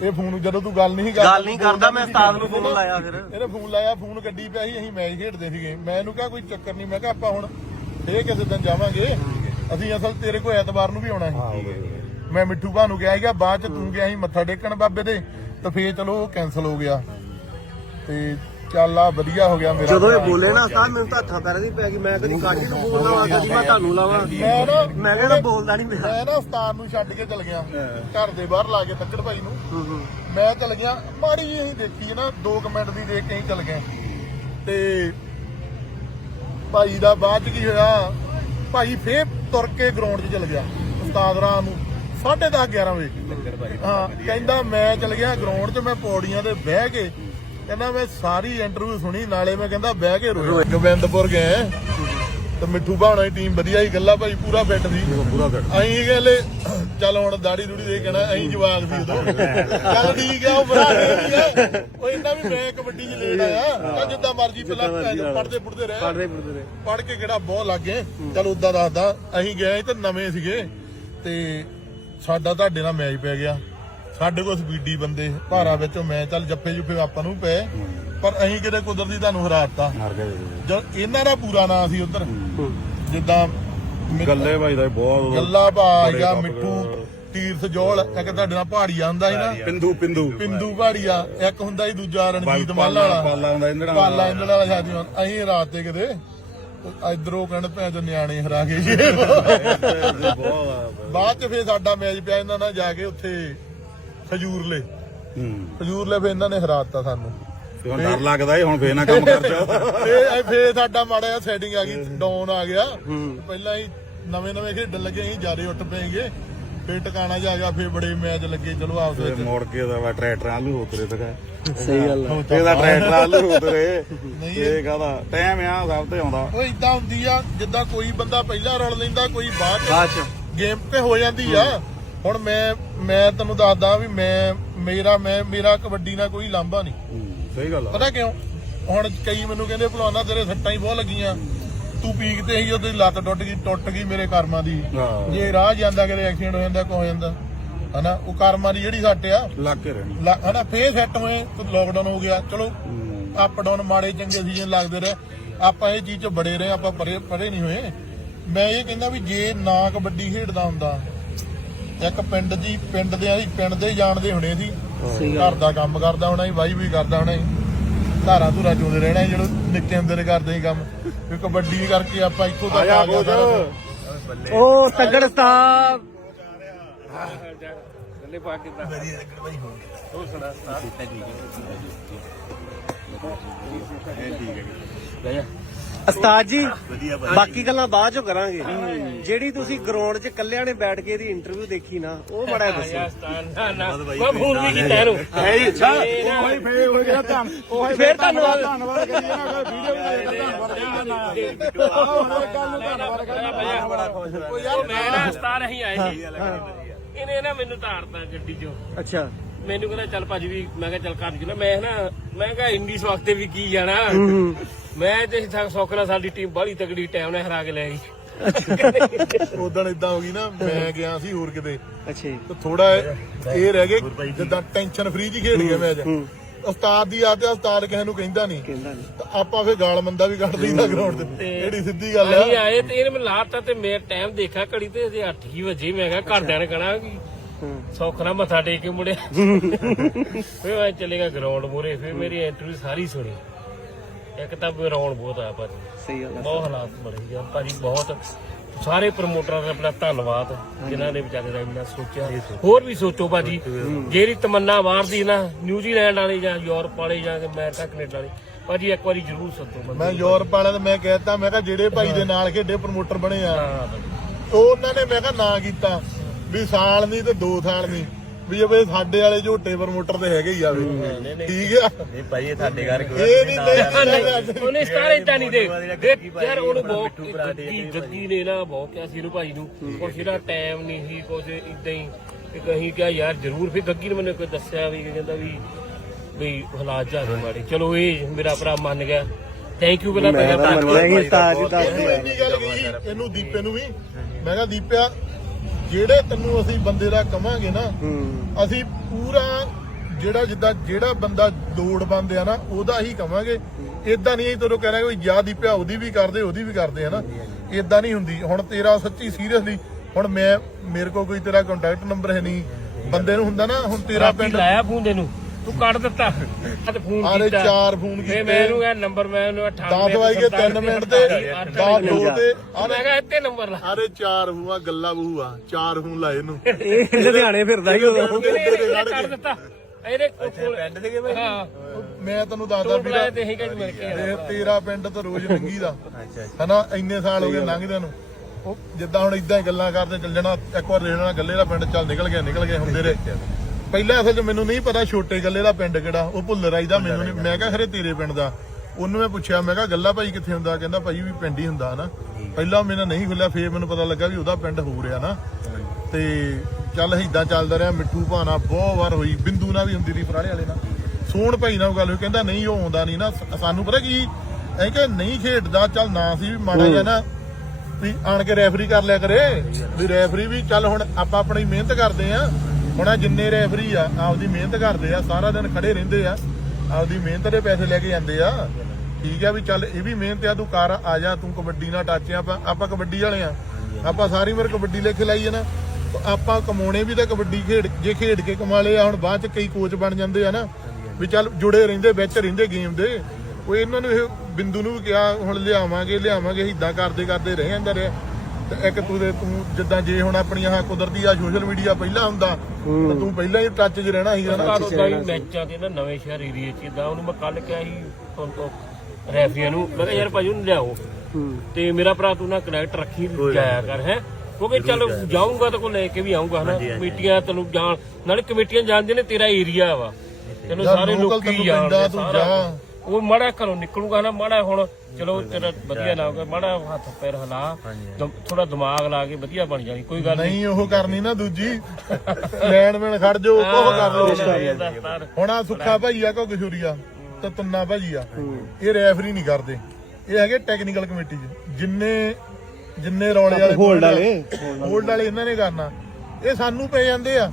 ਇਹ ਫੋਨ ਜਦੋਂ ਤੂੰ ਗੱਲ ਨਹੀਂ ਕਰਦਾ ਗੱਲ ਨਹੀਂ ਕਰਦਾ ਮੈਂ ਉਸਤਾਦ ਨੂੰ ਫੋਨ ਲਾਇਆ ਫਿਰ। ਇਹਨੇ ਫੋਨ ਲਾਇਆ ਫੋਨ ਗੱਡੀ ਪਿਆ ਸੀ ਅਸੀਂ ਮੈਚ ਖੇਡਦੇ ਸੀਗੇ। ਮੈਂ ਇਹਨੂੰ ਕਿਹਾ ਕੋਈ ਚੱਕਰ ਨਹੀਂ ਮੈਂ ਕਿਹਾ ਆਪਾਂ ਹੁਣ ਫੇਰ ਕਿਸੇ ਦਿਨ ਜਾਵਾਂਗੇ। ਅਸੀਂ ਅਸਲ ਤੇਰੇ ਕੋਲ ਐਤਵਾਰ ਨੂੰ ਵੀ ਆਉਣਾ ਸੀ। ਮੈਂ ਮਿੱਠੂ ਭਾ ਨੂੰ ਕਿਹਾ ਸੀਗਾ ਬਾਅਦ ਚ ਤੂੰ ਗਿਆ ਸੀ ਮੱਥਾ ਟੇਕਣ ਬਾਬੇ ਦੇ ਤਾਂ ਫੇਰ ਚਲੋ ਕੈਨਸਲ ਹੋ ਗਿਆ। ਤੇ ਚੱਲ ਆ ਵਧੀਆ ਹੋ ਗਿਆ ਮੇਰਾ ਜਦੋਂ ਇਹ ਬੋਲੇ ਨਾ ਉਸਤਾਦ ਮੈਨੂੰ ਤਾਂ ਹੱਥਾਂ ਪੈਰਾਂ ਦੀ ਪੈ ਗਈ ਮੈਂ ਕਦੀ ਕਾਜੀ ਨੂੰ ਫੋਨ ਲਾਵਾਂ ਕਦੀ ਮੈਂ ਤੁਹਾਨੂੰ ਲਾਵਾਂ। ਮੈਂ ਨਾ ਮੈਂ ਬੋਲਦਾ ਨਹੀਂ ਮੇਰਾ ਮੈਂ ਨਾ ਉਸਤਾਦ ਨੂੰ ਛੱਡ ਕੇ ਚਲ ਗਿਆ। ਘਰ ਦੇ ਬਾਹਰ ਲਾ ਕੇ ਤੱਕੜ ਭਾਈ ਨੂੰ। ਹੂੰ ਹੂੰ। ਮੈਂ ਚਲ ਗਿਆ। ਮਾੜੀ ਜਿਹੀ ਅਸੀਂ ਦੇਖੀ ਨਾ 2 ਮਿੰਟ ਦੀ ਦੇਖ ਕੇ ਅਸੀਂ ਚਲ ਗਏ। ਤੇ ਭਾਈ ਦਾ ਬਾਅਦ ਚ ਕੀ ਹੋਇਆ ਭਾਈ ਫੇਰ ਤੁਰ ਕੇ ਗਰਾਊਂਡ 'ਚ ਚਲ ਗਿਆ ਉਸਤਾਦ ਰਾਹ ਨੂੰ। 10:30 11 ਵਜੇ। ਹਾਂ ਕਹਿੰਦਾ ਮੈਂ ਚਲ ਗਿਆ ਗਰਾਊਂਡ 'ਚ ਮੈਂ ਪੌੜੀਆਂ ਤੇ ਬਹਿ ਕੇ ਕਹਿੰਦਾ ਮੈਂ ਸਾਰੀ ਇੰਟਰਵਿਊ ਸੁਣੀ ਨਾਲੇ ਮੈਂ ਕਹਿੰਦਾ ਬਹਿ ਕੇ ਰੋਇਆ ਗੋਬਿੰਦਪੁਰ ਗਏ ਤੇ ਮਿੱਠੂ ਭਾਣਾ ਦੀ ਟੀਮ ਵਧੀਆ ਹੀ ਗੱਲਾਂ ਭਾਈ ਪੂਰਾ ਫਿੱਟ ਸੀ। ਪੂਰਾ ਫਿਰ ਅਹੀਂ ਕਹਿੰਦੇ ਚੱਲ ਹੁਣ ਦਾੜੀ ਦੂੜੀ ਦੇ ਕਹਿਣਾ ਅਹੀਂ ਜਵਾਕ ਸੀ ਉਦੋਂ। ਚੱਲ ਠੀਕ ਆ ਉਹ ਠੀਕ ਆ। ਉਹ ਇੰਨਾ ਵੀ ਮੈਂ ਕਬੱਡੀ 'ਚ ਲੇਟ ਆਇਆ। ਤਾਂ ਜਿੱਦਾਂ ਮਰਜ਼ੀ ਪਹਿਲਾਂ ਪੜਦੇ ਪੁੜਦੇ ਰਹੇ। ਪੜਦੇ ਪੜਦੇ ਰਹੇ। ਪੜ ਕੇ ਕਿਹੜਾ ਬਹੁਤ ਲੱਗ ਚਲ ਉਦਾਂ ਦੱਸਦਾ ਅਸੀਂ ਗਏ ਤੇ ਨਵੇਂ ਸੀਗੇ। ਤੇ ਸਾਡਾ ਤੁਹਾਡੇ ਨਾਲ ਮੈਚ ਪੈ ਗਿਆ। ਸਾਡੇ ਕੋਲ ਸਪੀਡੀ ਬੰਦੇ ਭਾਰਾ ਵਿੱਚੋਂ ਮੈਂ ਚੱਲ ਜੱਫੇ ਜੁੱਫੇ ਆਪਾਂ ਨੂੰ ਪਏ। ਪਰ ਅਸੀਂ ਕਿਤੇ ਕੁਦਰਤੀ ਤੁਹਾਨੂੰ ਹਰਾਤਾ ਜਦ ਇਹਨਾਂ ਦਾ ਪੂਰਾ ਨਾਂ ਸੀ ਉਧਰ ਜਿੱਦਾਂ ਗੱਲੇ ਭਾਈ ਦਾ ਬਹੁਤ ਗੱਲਾ ਭਾਈਆ ਬੜੇ ਮਿੱਠੂ ਤੀਰਥ ਜੋਲ ਇੱਕ ਤੁਹਾਡੇ ਨਾਲ ਪਹਾੜੀਆ ਹੁੰਦਾ ਸੀ ਨਾ। ਪਿੰਦੂ ਪਿੰਦੂ ਪਿੰਦੂ ਪਹਾੜੀਆ ਇੱਕ ਹੁੰਦਾ ਸੀ ਦੂਜਾ ਰਣਜੀਤ ਮੱਲ ਵਾਲਾ। ਪਾਲਾ ਹੁੰਦਾ ਇਹਨਾਂ ਪਾਲਾ ਇਹਨਾਂ ਵਾਲਾ ਸ਼ਾਦੀ ਅਸੀਂ ਰਾਤ ਤੇ ਕਿਤੇ ਇਧਰੋਂ ਕਹਿੰਦੇ ਭੈਣ ਚੋ ਨਿਆਣੇ ਹਰਾ ਕੇ ਬਾਅਦ ਚ ਫੇਰ ਸਾਡਾ ਮੈਚ ਪਿਆ ਇਹਨਾਂ ਨਾਲ ਜਾ ਕੇ ਉੱਥੇ ਖਜੂਰਲੇ। ਹੂੰ। ਖਜੂਰਲੇ ਫੇਰ ਇਹਨਾਂ ਨੇ ਹਰਾਤਾ ਸਾਨੂੰ। ਤੇ ਹੁਣ ਡਰ ਲੱਗਦਾ ਏ ਹੁਣ ਫੇਰ ਨਾ ਕੰਮ ਕਰ ਜਾ। ਫੇਰ ਫੇਰ ਸਾਡਾ ਮਾੜਾ ਜਿਹਾ ਸੈਟਿੰਗ ਆ ਗਈ ਡਾਊਨ ਆ ਗਿਆ। ਪਹਿਲਾਂ ਹੀ ਨਵੇਂ ਨਵੇਂ ਖੇਡਣ ਲੱਗੇ ਅਸੀਂ ਜਿਆਦੇ ਉੱਠ ਪਏਗੇ ਫੇਰ ਟਿਕਾਣਾ ਜਾ ਗਿਆ ਫੇਰ ਬੜੇ ਮੈਚ ਲੱਗੇ ਚਲੋ ਆਪਸ ਵਿੱਚ। ਮੋੜ ਕੇ ਦਾ ਵਾ ਟਰੈਕਟਰਾਂ ਆਲੂ ਉਤਰੇ ਤੱਕ ਸਹੀ ਗੱਲ ਆ। ਇਹਦਾ ਟਰੈਕਟਰ ਆਲੂ ਉਤਰੇ। ਨਹੀਂ। ਇਹ ਕਹਦਾ? ਟਾਈਮ ਆ ਸਭ ਤੇ ਆਉਂਦਾ। ਉਹ ਇਦਾਂ ਹੁੰਦੀ ਆ ਜਿੱਦਾਂ ਕੋਈ ਬੰਦਾ ਪਹਿਲਾਂ ਰਲ ਲੈਂਦਾ ਕੋਈ ਬਾਅਦ ਚ ਗੇਮ ਤੇ ਹੋ ਜਾਂਦੀ ਆ। ਹੁਣ ਮੈਂ ਮੈਂ ਤੈਨੂੰ ਦੱਸਦਾ ਵੀ ਮੈਂ ਮੇਰਾ ਮੈਂ ਮੇਰਾ ਕਬੱਡੀ ਨਾਲ ਕੋਈ ਲਾਂਭਾ ਨਹੀਂ। ਸਹੀ ਗੱਲ ਆ। ਪਤਾ ਕਿਉਂ? ਹੁਣ ਕਈ ਮੈਨੂੰ ਕਹਿੰਦੇ ਭਲਵਾਨਾ ਤੇਰੇ ਸੱਟਾਂ ਹੀ ਬਹੁਤ ਲੱਗੀਆਂ। ਤੂੰ ਪੀਕ ਤੇ ਹੀ ਉਹਦੀ ਲੱਤ ਟੁੱਟ ਗਈ ਟੁੱਟ ਗਈ ਮੇਰੇ ਕਰਮਾਂ ਦੀ। ਜੇ ਰਾਹ ਜਾਂਦਾ ਕਿਤੇ ਐਕਸੀਡੈਂਟ ਹੋ ਜਾਂਦਾ ਕੋ ਹੋ ਜਾਂਦਾ? ਹਨਾ? ਉਹ ਕਰਮਾਂ ਦੀ ਜਿਹੜੀ ਸੱਟ ਆ ਲੱਗ ਕੇ ਰਹਿਣੀ। ਹਨਾ? ਫੇਰ ਸੈੱਟ ਹੋਏ ਤੇ ਲੋਕਡਾਊਨ ਹੋ ਗਿਆ। ਚਲੋ ਅਪ ਡਾਊਨ ਮਾੜੇ ਚੰਗੇ ਸੀਜ਼ਨ ਲੱਗਦੇ ਰਹੇ। ਆਪਾਂ ਇਹ ਚੀਜ਼ 'ਚ ਬੜੇ ਰਹੇ ਆਪਾਂ ਪਰੇ ਪਰੇ ਨਹੀਂ ਹੋਏ। ਮੈਂ ਇਹ ਕਹਿੰਦਾ ਵੀ ਜੇ ਨਾ ਕਬੱਡੀ ਖੇਡਦਾ ਹੁੰਦਾ ਇੱਕ ਪਿੰਡ ਦੀ ਪਿੰਡ ਦੇ ਅਸੀਂ ਪਿੰਡ ਦੇ ਹੀ ਜਾਣਦੇ ਹੋਣੇ ਸੀ ਘਰ ਦਾ ਕੰਮ ਕਰਦਾ ਹੋਣਾ ਸੀ ਵਾਈ ਵੀ ਕਰਦਾ ਹੋਣਾ ਸੀ ਧਾਰਾਂ ਧੁਰਾ ਚੋਂਦੇ ਰਹਿਣਾ ਜਦੋਂ ਨਿੱਕੇ ਹੁੰਦੇ ਨੇ ਕਰਦੇ ਸੀ ਕੰਮ। ਵੀ ਕਬੱਡੀ ਕਰਕੇ ਆਪਾਂ ਇੱਥੋਂ ਤੱਕ ਆ ਗਏ ਕੁਛ। ਉਹ ਤੱਗੜ ਸਾਹਿਬ। ਉਸਤਾਦ ਜੀ ਬਾਕੀ ਗੱਲਾਂ ਬਾਅਦ ਚੋਂ ਕਰਾਂਗੇ। ਜਿਹੜੀ ਤੁਸੀਂ ਗਰਾਊਂਡ 'ਚ ਇਕੱਲਿਆਂ ਨੇ ਬੈਠ ਕੇ ਇਹਦੀ ਇੰਟਰਵਿਊ ਦੇਖੀ ਨਾ ਉਹ ਬੜਾ ਦੱਸੋ। ਮੈਂ ਫੋਨ ਵੀ ਕੀਤਾ ਇਹਨੂੰ ਹੈ ਹੀ ਅੱਛਾ। ਉਹੀ ਫੇਰ ਉਹ ਜਿਹੜਾ ਧੰਨ ਉਹੀ ਫੇਰ ਧੰਨਵਾਦ। ਧੰਨਵਾਦ ਕਰੀ ਜਾਣਾ ਵੀਡੀਓ ਵੀ ਧੰਨਵਾਦ ਕਰੀ ਜਾਣਾ ਆਹ ਕੱਲ ਨੂੰ ਧੰਨਵਾਦ ਕਰਨਾ ਉਹ ਮੈਂ ਨਾ ਉਸਤਾਦ ਅਸੀਂ ਆਏ ਸੀ। ਇਹਨੇ ਨਾ ਮੈਨੂੰ ਤਾਰਤਾ ਗੱਡੀ 'ਚੋਂ। ਅੱਛਾ। ਮੈਨੂੰ ਕਹਿੰਦਾ ਚੱਲ ਭਾਜੀ ਵੀ ਮੈਂ ਕਿਹਾ ਚੱਲ ਕਰ ਜੂ ਮੈਂ ਨਾ ਮੈਂ ਕਿਹਾ ਇੰਡੀ ਸਵਖਤ ਤੇ ਵੀ ਕੀ ਜਾਣਾ। ਮੈਂ ਤੇ ਥੱਕ ਸੌਖ ਨਾਲ ਸਾਡੀ ਟੀਮ ਬੜੀ ਤਗੜੀ ਟਾਈਮ ਨਾਲ ਹਰਾ ਕੇ ਲੈ ਗਈ। ਉਦੋਂ ਇਦਾਂ ਹੋ ਗਈ ਨਾ ਮੈਂ ਗਿਆ ਸੀ ਹੋਰ ਕਿਤੇ। ਅੱਛਾ ਜੀ। ਤੇ ਥੋੜਾ ਇਹ ਰਹਿ ਗਏ ਜਿੱਦਾਂ ਟੈਨਸ਼ਨ ਫ੍ਰੀ ਜੀ ਖੇਡ ਗਿਆ ਮੈਚ ਉਸਤਾਦ ਦੀ ਆਦਤ ਉਸਤਾਦ ਕਿਸੇ ਨੂੰ ਕਹਿੰਦਾ ਨਹੀਂ। ਕਹਿੰਦਾ ਨਹੀਂ। ਤਾਂ ਆਪਾਂ ਫੇ ਗਾਲ ਮੰਦਾ ਵੀ ਕੱਢ ਦਈਦਾ ਗਰਾਊਂਡ ਤੇ। ਇਹੜੀ ਸਿੱਧੀ ਗੱਲ ਅਸੀਂ ਆ ਆਏ ਤੇ ਇਹਨੇ ਮੈਨੂੰ ਲਾਤਾ ਤੇ ਮੇਰਾ ਟਾਈਮ ਦੇਖਿਆ ਘੜੀ ਤੇ ਅਜੇ 8 ਹੀ ਵਜੇ। ਮੈਂ ਕਿਹਾ ਘਰਦਿਆਂ ਨੇ ਕਹਣਾ ਕਿ ਸੌਖ ਨਾਲ ਮੱਥਾ ਟੇਕ ਕੇ ਮੁੜਿਆ। ਫਿਰ ਮੈਂ ਚਲੇਗਾ ਗਰਾਊਂਡ ਮੂਰੇ ਫਿਰ ਮੇਰੀ ਇੰਟਰਵਿਊ ਸਾਰੀ ਸੁਣੀ। ਇੱਕ ਤਾਂ ਗਰਾਊਂਡ ਬਹੁਤ ਆ ਭਾਜੀ। ਸਹੀ ਗੱਲ ਬਹੁਤ ਹਾਲਾਤ ਬੜੇ ਆ ਭਾਜੀ ਬਹੁਤ ਸਾਰੇ ਪ੍ਰਮੋਟਰਾਂ ਦਾ ਆਪਣਾ ਧੰਨਵਾਦ ਜਿਨ੍ਹਾਂ ਨੇ ਵਿਚਾਰੇ ਦਾ ਇੰਨਾ ਸੋਚਿਆ। ਹੋਰ ਵੀ ਸੋਚੋ ਭਾਜੀ ਜਿਹੜੀ ਤਮੰਨਾ ਬਾਹਰ ਦੀ ਨਾ ਨਿਊਜ਼ੀਲੈਂਡ ਵਾਲੇ ਜਾਂ ਯੂਰਪ ਵਾਲੇ ਜਾਂ ਅਮਰੀਕਾ ਕੈਨੇਡਾ ਵਾਲੇ ਭਾਜੀ ਇੱਕ ਵਾਰੀ ਜ਼ਰੂਰ ਸੱਦੋ ਬੰਦੇ ਮੈਂ ਯੂਰਪ ਵਾਲਿਆਂ ਨੂੰ ਮੈਂ ਕਹਿਤਾ ਮੈਂ ਕਿਹਾ ਜਿਹੜੇ ਭਾਈ ਦੇ ਨਾਲ ਖੇਡੇ ਪ੍ਰਮੋਟਰ ਬਣੇ ਆ ਹਾਂ ਭਾਜੀ। ਉਹ ਉਹਨਾਂ ਨੇ ਮੈਂ ਕਿਹਾ ਨਾ ਕੀਤਾ ਵੀ ਸਾਲ ਨਹੀਂ ਤੇ ਦੋ ਸਾਲ ਨਹੀਂ। ਵੀ ਇਹ ਸਾਡੇ ਵਾਲੇ ਝੋਟੇ ਪ੍ਰਮੋਟਰ ਤੇ ਹੈਗੇ ਹੀ ਆ ਵੀ। ਠੀਕ ਆ? ਨਹੀਂ ਭਾਈ ਇਹ ਤੁਹਾਡੇ ਘਰ ਕੋਈ ਇਹ ਨਹੀਂ ਨਹੀਂ ਉਹਨੇ ਸਟਾਰ ਇਦਾਂ ਨਹੀਂ ਦੇ ਦੇਖ ਯਾਰ ਉਹਨੂੰ ਬਹੁਤ ਗੱਗੀ ਗੱਗੀ ਨੇ ਨਾ ਬਹੁਤ ਕਿਹਾ ਸੀ ਇਹਨੂੰ ਭਾਈ ਨੂੰ। ਕੁਛ ਇਹਦਾ ਟਾਈਮ ਨਹੀਂ ਸੀ ਕੁਛ ਇਦਾਂ ਹੀ ਕਿ ਕਹੀਂ ਕਿਹਾ ਯਾਰ ਜ਼ਰੂਰ। ਫਿਰ ਗੱਗੀ ਨੇ ਮੈਨੂੰ ਕੋਈ ਦੱਸਿਆ ਵੀ ਕਹਿੰਦਾ ਵੀ ਵੀ ਹਾਲਾਤ ਜਾਦੇ ਮਾੜੇ। ਚਲੋ ਇਹ ਮੇਰਾ ਭਰਾ ਮੰਨ ਗਿਆ। ਥੈਂਕ ਯੂ ਮੈਂ ਪਹਿਲਾਂ ਤਾਂ ਮੰਨਣਾ ਹੀ ਉਸਤਾਦ ਜੀ ਦੱਸ ਕਹੀ ਇਹਨੂੰ ਦੀਪੇ ਨੂੰ ਵੀ। ਮੈਂ ਕਿਹਾ ਦੀਪਿਆ ਜਿਹੜੇ ਤੈਨੂੰ ਅਸੀਂ ਬੰਦੇ ਦਾ ਕਵਾਂਗੇ ਨਾ ਹੂੰ। ਅਸੀਂ ਪੂਰਾ ਜਿਹੜਾ ਜਿੱਦਾਂ ਜਿਹੜਾ ਬੰਦਾ ਲੋੜ ਬੰਦੇ ਆ ਨਾ ਉਹਦਾ ਹੀ ਕਵਾਂਗੇ। ਇਦਾਂ ਨਹੀਂ ਤੈਨੂੰ ਕਹਿਣਾ ਵੀ ਜਾ ਦੀਪਿਆ ਉਹਦੀ ਵੀ ਕਰਦੇ ਉਹਦੀ ਵੀ ਕਰਦੇ ਆ ਨਾ। ਇਦਾਂ ਨਹੀਂ ਹੁੰਦੀ। ਹੁਣ ਤੇਰਾ ਸੱਚੀ ਸੀਰੀਅਸਲੀ ਹੁਣ ਮੈਂ ਮੇਰੇ ਕੋਲ ਕੋਈ ਤੇਰਾ ਕੰਟੈਕਟ ਨੰਬਰ ਹੈ ਨਹੀਂ। ਬੰਦੇ ਨੂੰ ਹੁੰਦਾ ਨਾ ਹੁਣ ਤੇਰਾ ਪਿੰਡ ਲਾਇਆ ਫੋਨ ਦੇ ਨੂੰ ਤੂੰ ਕੱਢ ਦਿੱਤਾ। ਤੇ ਫੋਨ ਆਰੇ ਕੀਤਾ। ਚਾਰ ਫੋਨ ਫੇ ਕੀਤੇ। ਮੈਂ ਇਹਨੂੰ ਇਹ ਨੰਬਰ ਮੈਂ ਇਹਨੂੰ 98 10 ਵਜ ਕੇ 3 ਮਿੰਟ ਤੇ 10 ਦੋ ਤੇ। ਮੈਂ ਕਿਹਾ ਇੱਥੇ ਨੰਬਰ ਲਾ। ਆਰੇ ਚਾਰ ਹੂਆ ਗੱਲਾਂ ਬਹੂਆ। ਚਾਰ ਫੋਨ ਲਾਏ ਇਹਨੂੰ। ਇਹ ਲੁਧਿਆਣੇ ਫਿਰਦਾ ਹੀ ਉਦੋਂ। ਇਹਨੇ ਇਹਨੇ ਕੱਢ ਦਿੱਤਾ। ਇਹਦੇ ਕੋਲ ਪਿੰਡ ਦੇ ਗਏ ਹਾਂ। ਮੈਂ ਤੈਨੂੰ ਦੱਸਦਾ ਤੇ ਮਿਲ ਕੇ ਆਏ। ਇਹ ਤੇਰਾ ਪਿੰਡ ਤਾਂ ਰੋਜ਼ ਲੰਗੀ ਦਾ। ਹਨਾ ਇੰਨੇ ਸਾਲ ਹੋ ਗਏ ਲੰਘਦਿਆਂ ਨੂੰ। ਉਹ ਜਿੱਦਾਂ ਹੁਣ ਇਦਾਂ ਹੀ ਗੱਲਾਂ ਕਰਦੇ ਚੱਲ ਜਾਣਾ ਇੱਕ ਵਾਰ ਲੈਣਾ ਗੱਲੇ ਦਾ ਪਿੰਡ ਚੱਲ ਨਿਕਲ ਗਿਆ ਨਿਕਲ ਗਿਆ ਹੁੰਦੇ ਰਹੇ। ਪਹਿਲਾਂ ਅਸਲ 'ਚ ਮੈਨੂੰ ਨਹੀਂ ਪਤਾ ਛੋਟੇ ਗੱਲੇ ਦਾ ਪਿੰਡ ਕਿਹੜਾ ਉਹ ਭੁੱਲਰ ਆਈ ਦਾ ਮੈਨੂੰ ਨਹੀਂ। ਮੈਂ ਕਿਹਾ ਖਰੇ ਤੇਰੇ ਪਿੰਡ ਦਾ। ਉਹਨੂੰ ਮੈਂ ਪੁੱਛਿਆ ਮੈਂ ਕਿਹਾ ਗੱਲਾ ਭਾਈ ਕਿੱਥੇ ਹੁੰਦਾ? ਕਹਿੰਦਾ ਭਾਈ ਵੀ ਪਿੰਡ ਹੀ ਹੁੰਦਾ ਹਨਾ। ਪਹਿਲਾਂ ਮੈਨੂੰ ਨਹੀਂ ਖੁੱਲਿਆ ਫੇਰ ਮੈਨੂੰ ਪਤਾ ਲੱਗਾ ਵੀ ਉਹਦਾ ਪਿੰਡ ਹੋ ਰਿਹਾ ਨਾ। ਤੇ ਚੱਲ ਇਦਾਂ ਚੱਲਦਾ ਰਿਹਾ ਮਿੱਠੂ ਭਾਣਾ ਬਹੁਤ ਵਾਰ ਹੋਈ। ਬਿੰਦੂ ਨਾਲ ਵੀ ਹੁੰਦੀ ਰਹੀ ਫਰਾਲੇ ਵਾਲੇ ਨਾਲ। ਸੋਹਣ ਭਾਈ ਨਾਲ ਗੱਲ ਹੋਈ ਕਹਿੰਦਾ ਨਹੀਂ ਉਹ ਆਉਂਦਾ ਨਹੀਂ ਨਾ। ਸਾਨੂੰ ਪਤਾ ਕੀ ਐ ਕਿ ਨਹੀਂ ਖੇਡਦਾ ਚੱਲ ਨਾ ਸੀ ਵੀ ਮਾੜਾ ਜਿਹਾ ਨਾ। ਵੀ ਆਣ ਕੇ ਰੈਫਰੀ ਕਰ ਲਿਆ ਕਰੇ। ਵੀ ਰੈਫਰੀ ਵੀ ਚੱਲ ਹੁਣ ਆਪਾਂ ਆਪਣੀ ਮਿਹਨਤ ਕਰਦੇ ਆ। ਹੁਣ ਆਹ ਜਿੰਨੇ ਰੈਫਰੀ ਆ ਆਪਦੀ ਮਿਹਨਤ ਕਰਦੇ ਆ ਸਾਰਾ ਦਿਨ ਖੜੇ ਰਹਿੰਦੇ ਆ ਆਪਦੀ ਮਿਹਨਤ ਦੇ ਪੈਸੇ ਲੈ ਕੇ ਜਾਂਦੇ ਆ। ਠੀਕ ਆ ਵੀ ਚੱਲ ਇਹ ਵੀ ਮਿਹਨਤ ਆ ਤੂੰ ਕਰ ਆ ਜਾ ਤੂੰ ਕਬੱਡੀ ਨਾਲ ਟੱਚ ਆ ਆਪਾਂ ਆਪਾਂ ਕਬੱਡੀ ਵਾਲੇ ਆ। ਆਪਾਂ ਸਾਰੀ ਉਮਰ ਕਬੱਡੀ ਲੈ ਕੇ ਲਾਈ ਆ ਨਾ। ਆਪਾਂ ਕਮਾਉਣੇ ਵੀ ਤਾਂ ਕਬੱਡੀ ਖੇਡ ਜੇ ਖੇਡ ਕੇ ਕਮਾ ਲਏ ਆ ਹੁਣ ਬਾਅਦ ਚ ਕਈ ਕੋਚ ਬਣ ਜਾਂਦੇ ਆ ਨਾ। ਵੀ ਚੱਲ ਜੁੜੇ ਰਹਿੰਦੇ ਵਿੱਚ ਰਹਿੰਦੇ ਗੇਮ ਦੇ। ਉਹ ਇਹਨਾਂ ਨੂੰ ਇਹ ਬਿੰਦੂ ਨੂੰ ਵੀ ਕਿਹਾ ਹੁਣ ਲਿਆਵਾਂਗੇ ਲਿਆਵਾਂਗੇ ਇਦਾਂ ਕਰਦੇ ਕਰਦੇ ਰਹਿ ਜਾਂਦਾ ਰਿਹਾ। ਤੇ ਇੱਕ ਤੂੰ ਦੇ ਤੂੰ ਜਿੱਦਾਂ ਜੇ ਹੁਣ ਆਪਣੀਆਂ ਆਹ ਕੁਦਰਤੀ ਆ ਸੋਸ਼ਲ ਮੀਡੀਆ ਪਹਿਲਾਂ ਹੁੰਦਾ ਤਾਂ ਤੂੰ ਪਹਿਲਾਂ ਹੀ ਟੱਚ 'ਚ ਰਹਿਣਾ ਸੀਗਾ ਨਾ? ਕਾਰੋ ਗਾਈ ਮੈਚਾਂ ਦੇ ਨਾ ਨਵੇਂ ਸ਼ਹਿਰ ਏਰੀਏ ਚ ਇਦਾਂ ਉਹਨੂੰ ਮੈਂ ਕੱਲ ਕਿਹਾ ਸੀ ਰੈਫਰੀਆਂ ਨੂੰ। ਮੈਂ ਕਿਹਾ ਯਾਰ ਭਾਜੀ ਉਹਨੂੰ ਲਿਆਓ। ਤੇ ਮੇਰਾ ਭਰਾ ਤੂੰ ਨਾ ਕਨੈਕਟ ਰੱਖੀ ਜਾਇਆ ਕਰ ਹੈ? ਕਿਉਂਕਿ ਚੱਲ ਜਾਊਂਗਾ ਤਾਂ ਕੋ ਲੈ ਕੇ ਵੀ ਆਊਂਗਾ ਹਨਾ? ਕਮੇਟੀਆਂ ਤੈਨੂੰ ਜਾਣ ਨਾਲੇ ਕਮੇਟੀਆਂ ਜਾਣਦੇ ਨੇ ਤੇਰਾ ਏਰੀਆ ਵਾ। ਤੈਨੂੰ ਸਾਰੇ ਲੋਕੀ ਤੈਨੂੰ ਜਾਣਦੇ ਤੂੰ ਜਾ। ਉਹ ਮਾੜਾ ਘਰੋਂ ਨਿਕਲੂਗਾ ਨਾ ਮਾੜਾ ਹੁਣ ਚਲੋ ਤੇਰਾ ਵਧੀਆ ਨਾ ਹੋਗਾ ਮਾੜਾ ਹੱਥ ਪੈਰ ਹਿਲਾ। ਥੋੜਾ ਦਿਮਾਗ ਲਾ ਕੇ ਵਧੀਆ ਬਣ ਜਾਣੀ ਕੋਈ ਗੱਲ ਨਹੀਂ ਉਹ ਕਰਨੀ ਨਾ ਦੂਜੀ। ਲੈਣ ਵੇਣ ਖੜ ਜੋ ਉਹ ਕਰ ਲੋ ਹੁਣ ਆ ਸੁੱਖਾ ਭਾਈ ਆ ਕੋ ਕਿਸ਼ੋਰੀਆ ਤੇ ਤੁੰਨਾ ਭਾਜੀ ਆ। ਇਹ ਰੈਫਰੀ ਨਹੀਂ ਕਰਦੇ। ਇਹ ਹੈਗੇ ਟੈਕਨੀਕਲ ਕਮੇਟੀ 'ਚ। ਜਿੰਨੇ ਜਿੰਨੇ ਰੌਲੇ ਵਾਲੇ ਹੋਲਡ ਵਾਲੇ ਹੋਲਡ ਵਾਲੇ ਇਹਨਾਂ ਨੇ ਕਰਨਾ। ਇਹ ਸਾਨੂੰ ਪੈ ਜਾਂਦੇ ਆ।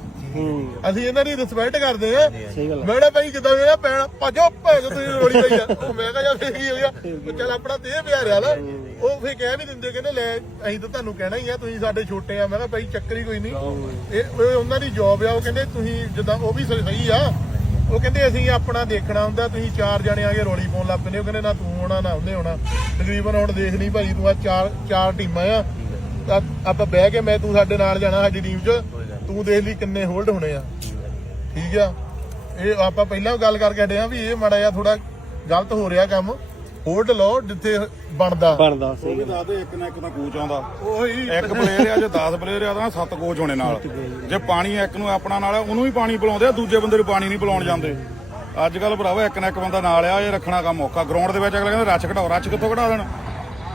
ਅਸੀਂ ਇਹਨਾਂ ਦੀ ਰਿਸਪੈਕਟ ਕਰਦੇ ਆ। ਸਹੀ ਗੱਲ ਆ। ਮੈਂ ਕਿਹਾ ਭਾਈ ਜਿੱਦਾਂ ਮੇਰਾ ਪੈਣ ਭੱਜੋ ਭੱਜ ਤੁਸੀਂ ਰੋੜੀ ਪਈ ਆ। ਉਹ ਮੈਂ ਕਿਹਾ ਯਾਰ ਫੇਰ ਕੀ ਹੋ ਗਿਆ? ਚੱਲ ਆਪਣਾ ਤੇ ਪਿਆਰ ਆ ਨਾ ਉਹ ਫੇਰ ਕਹਿ ਵੀ ਦਿੰਦੇ ਕਹਿੰਦੇ ਲੈ ਅਸੀਂ ਤਾਂ ਤੁਹਾਨੂੰ ਕਹਿਣਾ ਹੀ ਆ ਤੁਸੀਂ ਸਾਡੇ ਛੋਟੇ ਆ। ਮੈਂ ਕਿਹਾ ਭਾਈ ਚੱਕਰ ਕੋਈ ਨਹੀਂ। ਇਹ ਉਹਨਾਂ ਦੀ ਜੌਬ ਆ। ਉਹ ਕਹਿੰਦੇ ਤੁਸੀਂ ਜਿੱਦਾਂ ਉਹ ਵੀ ਸਹੀ ਆ। ਉਹ ਕਹਿੰਦੇ ਅਸੀਂ ਆਪਣਾ ਦੇਖਣਾ ਹੁੰਦਾ ਤੁਸੀਂ ਚਾਰ ਜਣੇ ਆ ਕੇ ਰੋਲੀ ਪਾਉਣ ਲੱਗ ਪੈਂਦੇ ਉਹ ਕਹਿੰਦੇ ਨਾ ਤੂੰ ਹੋਣਾ ਨਾ ਉਹਨੇ ਹੋਣਾ ਤਕਰੀਬਨ ਹੁਣ ਦੇਖ ਨਹੀਂ ਭਾਈ ਤੂੰ ਆ ਚਾਰ ਚਾਰ ਟੀਮਾਂ ਆ। ਆਪਾਂ ਬਹਿ ਕੇ ਮੈਂ ਤੂੰ ਸਾਡੇ ਨਾਲ ਜਾਣਾ ਸਾਡੀ ਟੀਮ 'ਚ। ਤੂੰ ਦੇਖ ਲਈ ਕਿੰਨੇ ਹੋਲਡ ਹੋਣੇ ਆ। ਠੀਕ ਆ? ਇਹ ਆਪਾਂ ਪਹਿਲਾਂ ਗੱਲ ਕਰਕੇ ਹਟੇ ਆ ਵੀ ਇਹ ਮਾੜਾ ਜਿਹਾ ਥੋੜਾ ਗਲਤ ਹੋ ਰਿਹਾ ਕੰਮ। ਹੋਲਡ ਲਓ ਜਿੱਥੇ ਬਣਦਾ। ਬਣਦਾ ਉਹ ਸਹੀ ਇੱਕ ਨਾ ਇੱਕ ਤਾਂ ਕੋਚ ਆਉਂਦਾ। ਉਹੀ। ਇੱਕ ਪਲੇਅਰ ਆ ਜੇ 10 ਪਲੇਅਰ ਆ ਤਾਂ 7 ਕੋਚ ਹੋਣੇ ਨਾਲ। ਜੇ ਪਾਣੀ ਇੱਕ ਨੂੰ ਆਪਣਾ ਨਾਲ ਆ ਉਹਨੂੰ ਵੀ ਪਾਣੀ ਪਿਲਾਉਂਦੇ ਆ ਦੂਜੇ ਬੰਦੇ ਨੂੰ ਪਾਣੀ ਨਹੀਂ ਪਿਲਾਉਣ ਜਾਂਦੇ। ਅੱਜ ਕੱਲ ਭਰਾਵਾ ਇੱਕ ਨਾ ਇੱਕ ਬੰਦਾ ਨਾਲ ਆ ਇਹ ਰੱਖਣਾ ਕੰਮ ਔਖਾ। ਗਰਾਊਂਡ ਦੇ ਵਿੱਚ ਅਗਲੇ ਕਹਿੰਦੇ ਰੱਛ ਘਟਾਓ ਰੱਛ ਕਿੱਥੋਂ ਘਟਾ ਦੇਣ?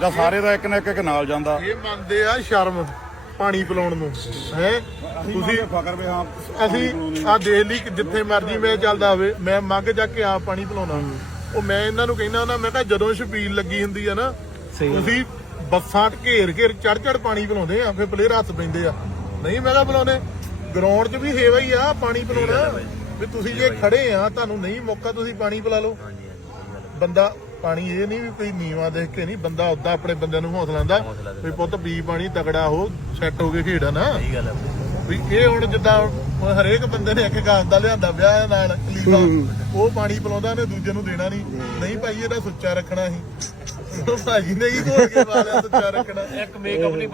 ਜਾਂ ਸਾਰੇ ਦਾ ਇੱਕ ਨਾ ਇੱਕ ਇੱਕ ਨਾਲ ਜਾਂਦਾ। ਇਹ ਮੰਨਦੇ ਆ ਸ਼ਰਮ। ਪਾਣੀ ਪਿਲਾਉਣ ਨੂੰ ਹੈ? ਤੁਸੀਂ ਫਕਰ ਵੀ ਹਾਂ ਅਸੀਂ ਆ ਦੇਖ ਲਈ ਕਿ ਜਿੱਥੇ ਮਰਜ਼ੀ ਮੈਂ ਚੱਲਦਾ ਹੋਵੇ ਮੈਂ ਮੰਗ ਜਾ ਕੇ ਆਪ ਪਾਣੀ ਪਿਲਾਉਣਾ। ਉਹ ਮੈਂ ਇਹਨਾਂ ਨੂੰ ਕਹਿੰਦਾ ਨਾ ਮੈਂ ਕਿਹਾ ਜਦੋਂ ਛਪੀਲ ਲੱਗੀ ਹੁੰਦੀ ਆ ਨਾ। ਤੁਸੀਂ ਬੱਸਾਂ ਘੇਰ ਘੇਰ ਚੜ ਚੜ ਪਾਣੀ ਪਿਲਾਉਂਦੇ ਆ ਫਿਰ ਪਲੇਅਰ ਹੱਥ ਪੈਂਦੇ ਆ। ਨਹੀਂ ਮੈਂ ਕਿਹਾ ਪਿਲਾਉਂਦੇ ਗਰਾਊਂਡ 'ਚ ਵੀ ਸੇਵਾ ਹੀ ਆ ਪਾਣੀ ਪਿਲਾਉਣਾ। ਵੀ ਤੁਸੀਂ ਜੇ ਖੜੇ ਆ ਤੁਹਾਨੂੰ ਨਹੀਂ ਮੌਕਾ ਤੁਸੀਂ ਪਾਣੀ ਪਿਲਾ ਲਓ। ਬੰਦਾ ਪਾਣੀ ਇਹ ਨਹੀਂ ਵੀ ਕੋਈ ਨੀਵਾ ਦੇਖ ਕੇ ਨਹੀਂ ਬੰਦਾ ਉਦਾਂ ਆਪਣੇ ਬੰਦਿਆਂ ਨੂੰ ਹੌਸਲਾ ਦਿੰਦਾ ਵੀ ਪੁੱਤ ਬੀ ਪਾਣੀ ਤਗੜਾ ਹੋ ਸੈੱਟ ਹੋ ਕੇ ਖੇਡਾ ਨਾ। ਵੀ ਇਹ ਹੁਣ ਜਿੱਦਾਂ ਹਰੇਕ ਬੰਦੇ ਨੇ ਇੱਕ ਗਾਂ ਦਾ ਲਿਆਂਦਾ ਵਿਆਹ ਨਾਲ ਕਲੀਫਾ ਉਹ ਪਾਣੀ ਪਿਲਾਉਂਦਾ ਨੇ ਦੂਜੇ ਨੂੰ ਦੇਣਾ ਨਹੀਂ। ਨਹੀਂ ਭਾਈ ਇਹਦਾ ਸੁੱਚਾ ਰੱਖਣਾ ਸੀ। ਉਹ ਭਾਜੀ ਨੇ ਹੀ ਕੇ ਲਿਆ ਸੁੱਚਾ ਰੱਖਣਾ। ਇੱਕ ਮੇਕਅਪ ਨਹੀਂ